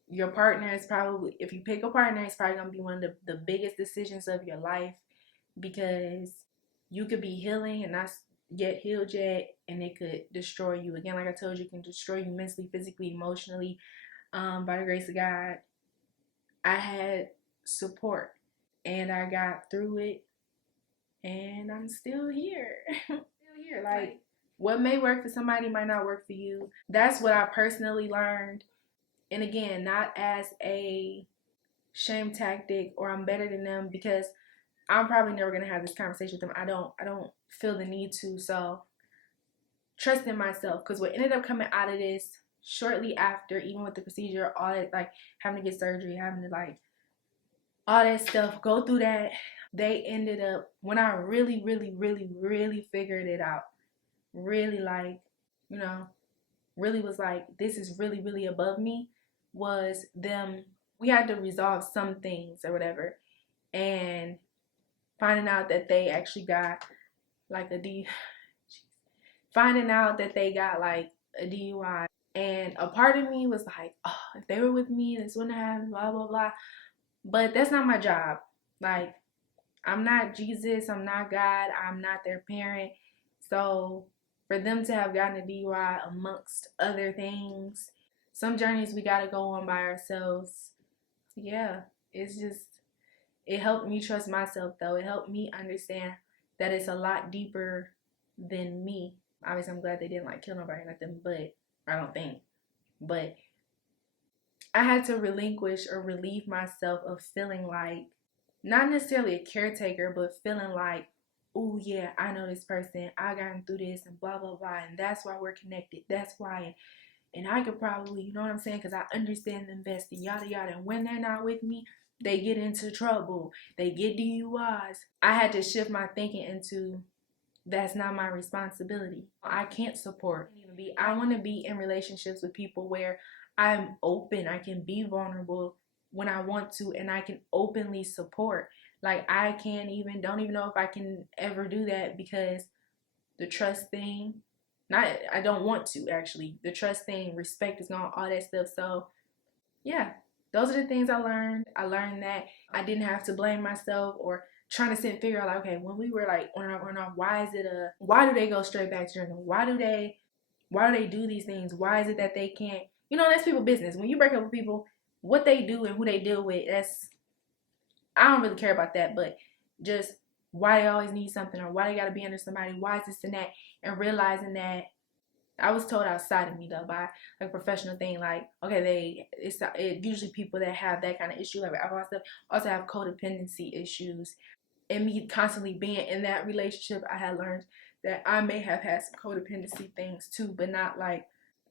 your partner is probably, if you pick a partner, it's probably going to be one of the biggest decisions of your life, because you could be healing and not yet healed yet, and it could destroy you. Again, like I told you, it can destroy you mentally, physically, emotionally. By the grace of God, I had support and I got through it, and I'm still here. Like, what may work for somebody might not work for you. That's what I personally learned. And again, not as a shame tactic or I'm better than them, because I'm probably never gonna have this conversation with them. I don't feel the need to. So trust in myself, because what ended up coming out of this shortly after, even with the procedure, all that, like having to get surgery, having to like all that stuff, go through that, they ended up, when I really, really, really, really figured it out, really like, you know, really was like, this is really, really above me, was them, we had to resolve some things or whatever, and finding out that they actually got like finding out that they got like a DUI. And a part of me was like, oh, if they were with me, this wouldn't happen, blah, blah, blah. But that's not my job. Like, I'm not Jesus, I'm not God, I'm not their parent. So for them to have gotten a DUI amongst other things, some journeys we gotta go on by ourselves. Yeah, it's just, it helped me trust myself though. It helped me understand that it's a lot deeper than me. Obviously, I'm glad they didn't like kill nobody or nothing, but I don't think. But I had to relinquish or relieve myself of feeling like, not necessarily a caretaker, but feeling like, oh yeah, I know this person, I gotten through this and blah, blah, blah, and that's why we're connected. That's why, and I could probably, you know what I'm saying, because I understand them best and yada, yada. And when they're not with me, they get into trouble. They get DUIs. I had to shift my thinking into, that's not my responsibility. I can't support. I want to be in relationships with people where I'm open. I can be vulnerable when I want to, and I can openly support. Like, I don't even know if I can ever do that, because the trust thing, I don't want to actually. The trust thing, respect is gone, all that stuff. So yeah, those are the things I learned. I learned that I didn't have to blame myself or trying to sit and figure out, like, okay, when we were like on and off, why do they go straight back to drinking? Why do they do these things? Why is it that they can't, that's people's business. When you break up with people, what they do and who they deal with, I don't really care about that, but just why they always need something, or why they gotta be under somebody, why is this and that, and realizing that I was told outside of me though by like a professional thing, like, okay, it's usually people that have that kind of issue, like alcohol stuff, also have codependency issues. And me constantly being in that relationship, I had learned that I may have had some codependency things too, but not like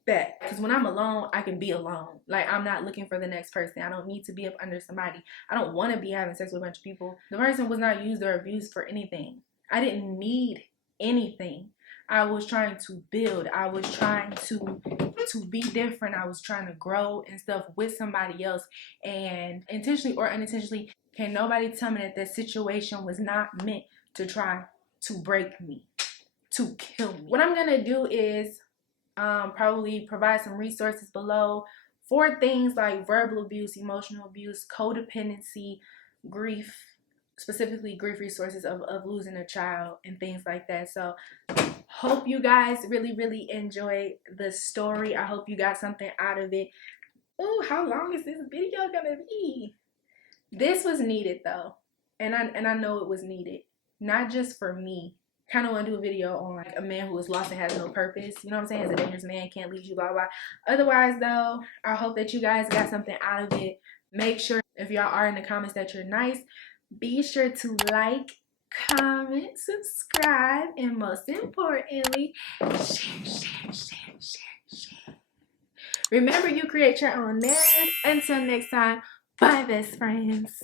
that. Because when I'm alone, I can be alone. Like, I'm not looking for the next person. I don't need to be up under somebody. I don't want to be having sex with a bunch of people. The person was not used or abused for anything. I didn't need anything. I was trying to build. I was trying to be different. I was trying to grow and stuff with somebody else. And intentionally or unintentionally, can nobody tell me that situation was not meant to try to break me, to kill me. What I'm going to do is probably provide some resources below for things like verbal abuse, emotional abuse, codependency, grief, specifically grief resources of losing a child and things like that. So hope you guys really, really enjoyed the story. I hope you got something out of it. Ooh, how long is this video gonna be? This was needed though, and I know it was needed, not just for me. Kind of want to do a video on like a man who is lost and has no purpose. You know what I'm saying? Is a dangerous man, can't leave you, blah, blah. Otherwise though, I hope that you guys got something out of it. Make sure, if y'all are in the comments, that you're nice. Be sure to like, comment, subscribe, and most importantly, share. Remember, you create your own narrative. Until next time, bye, best friends.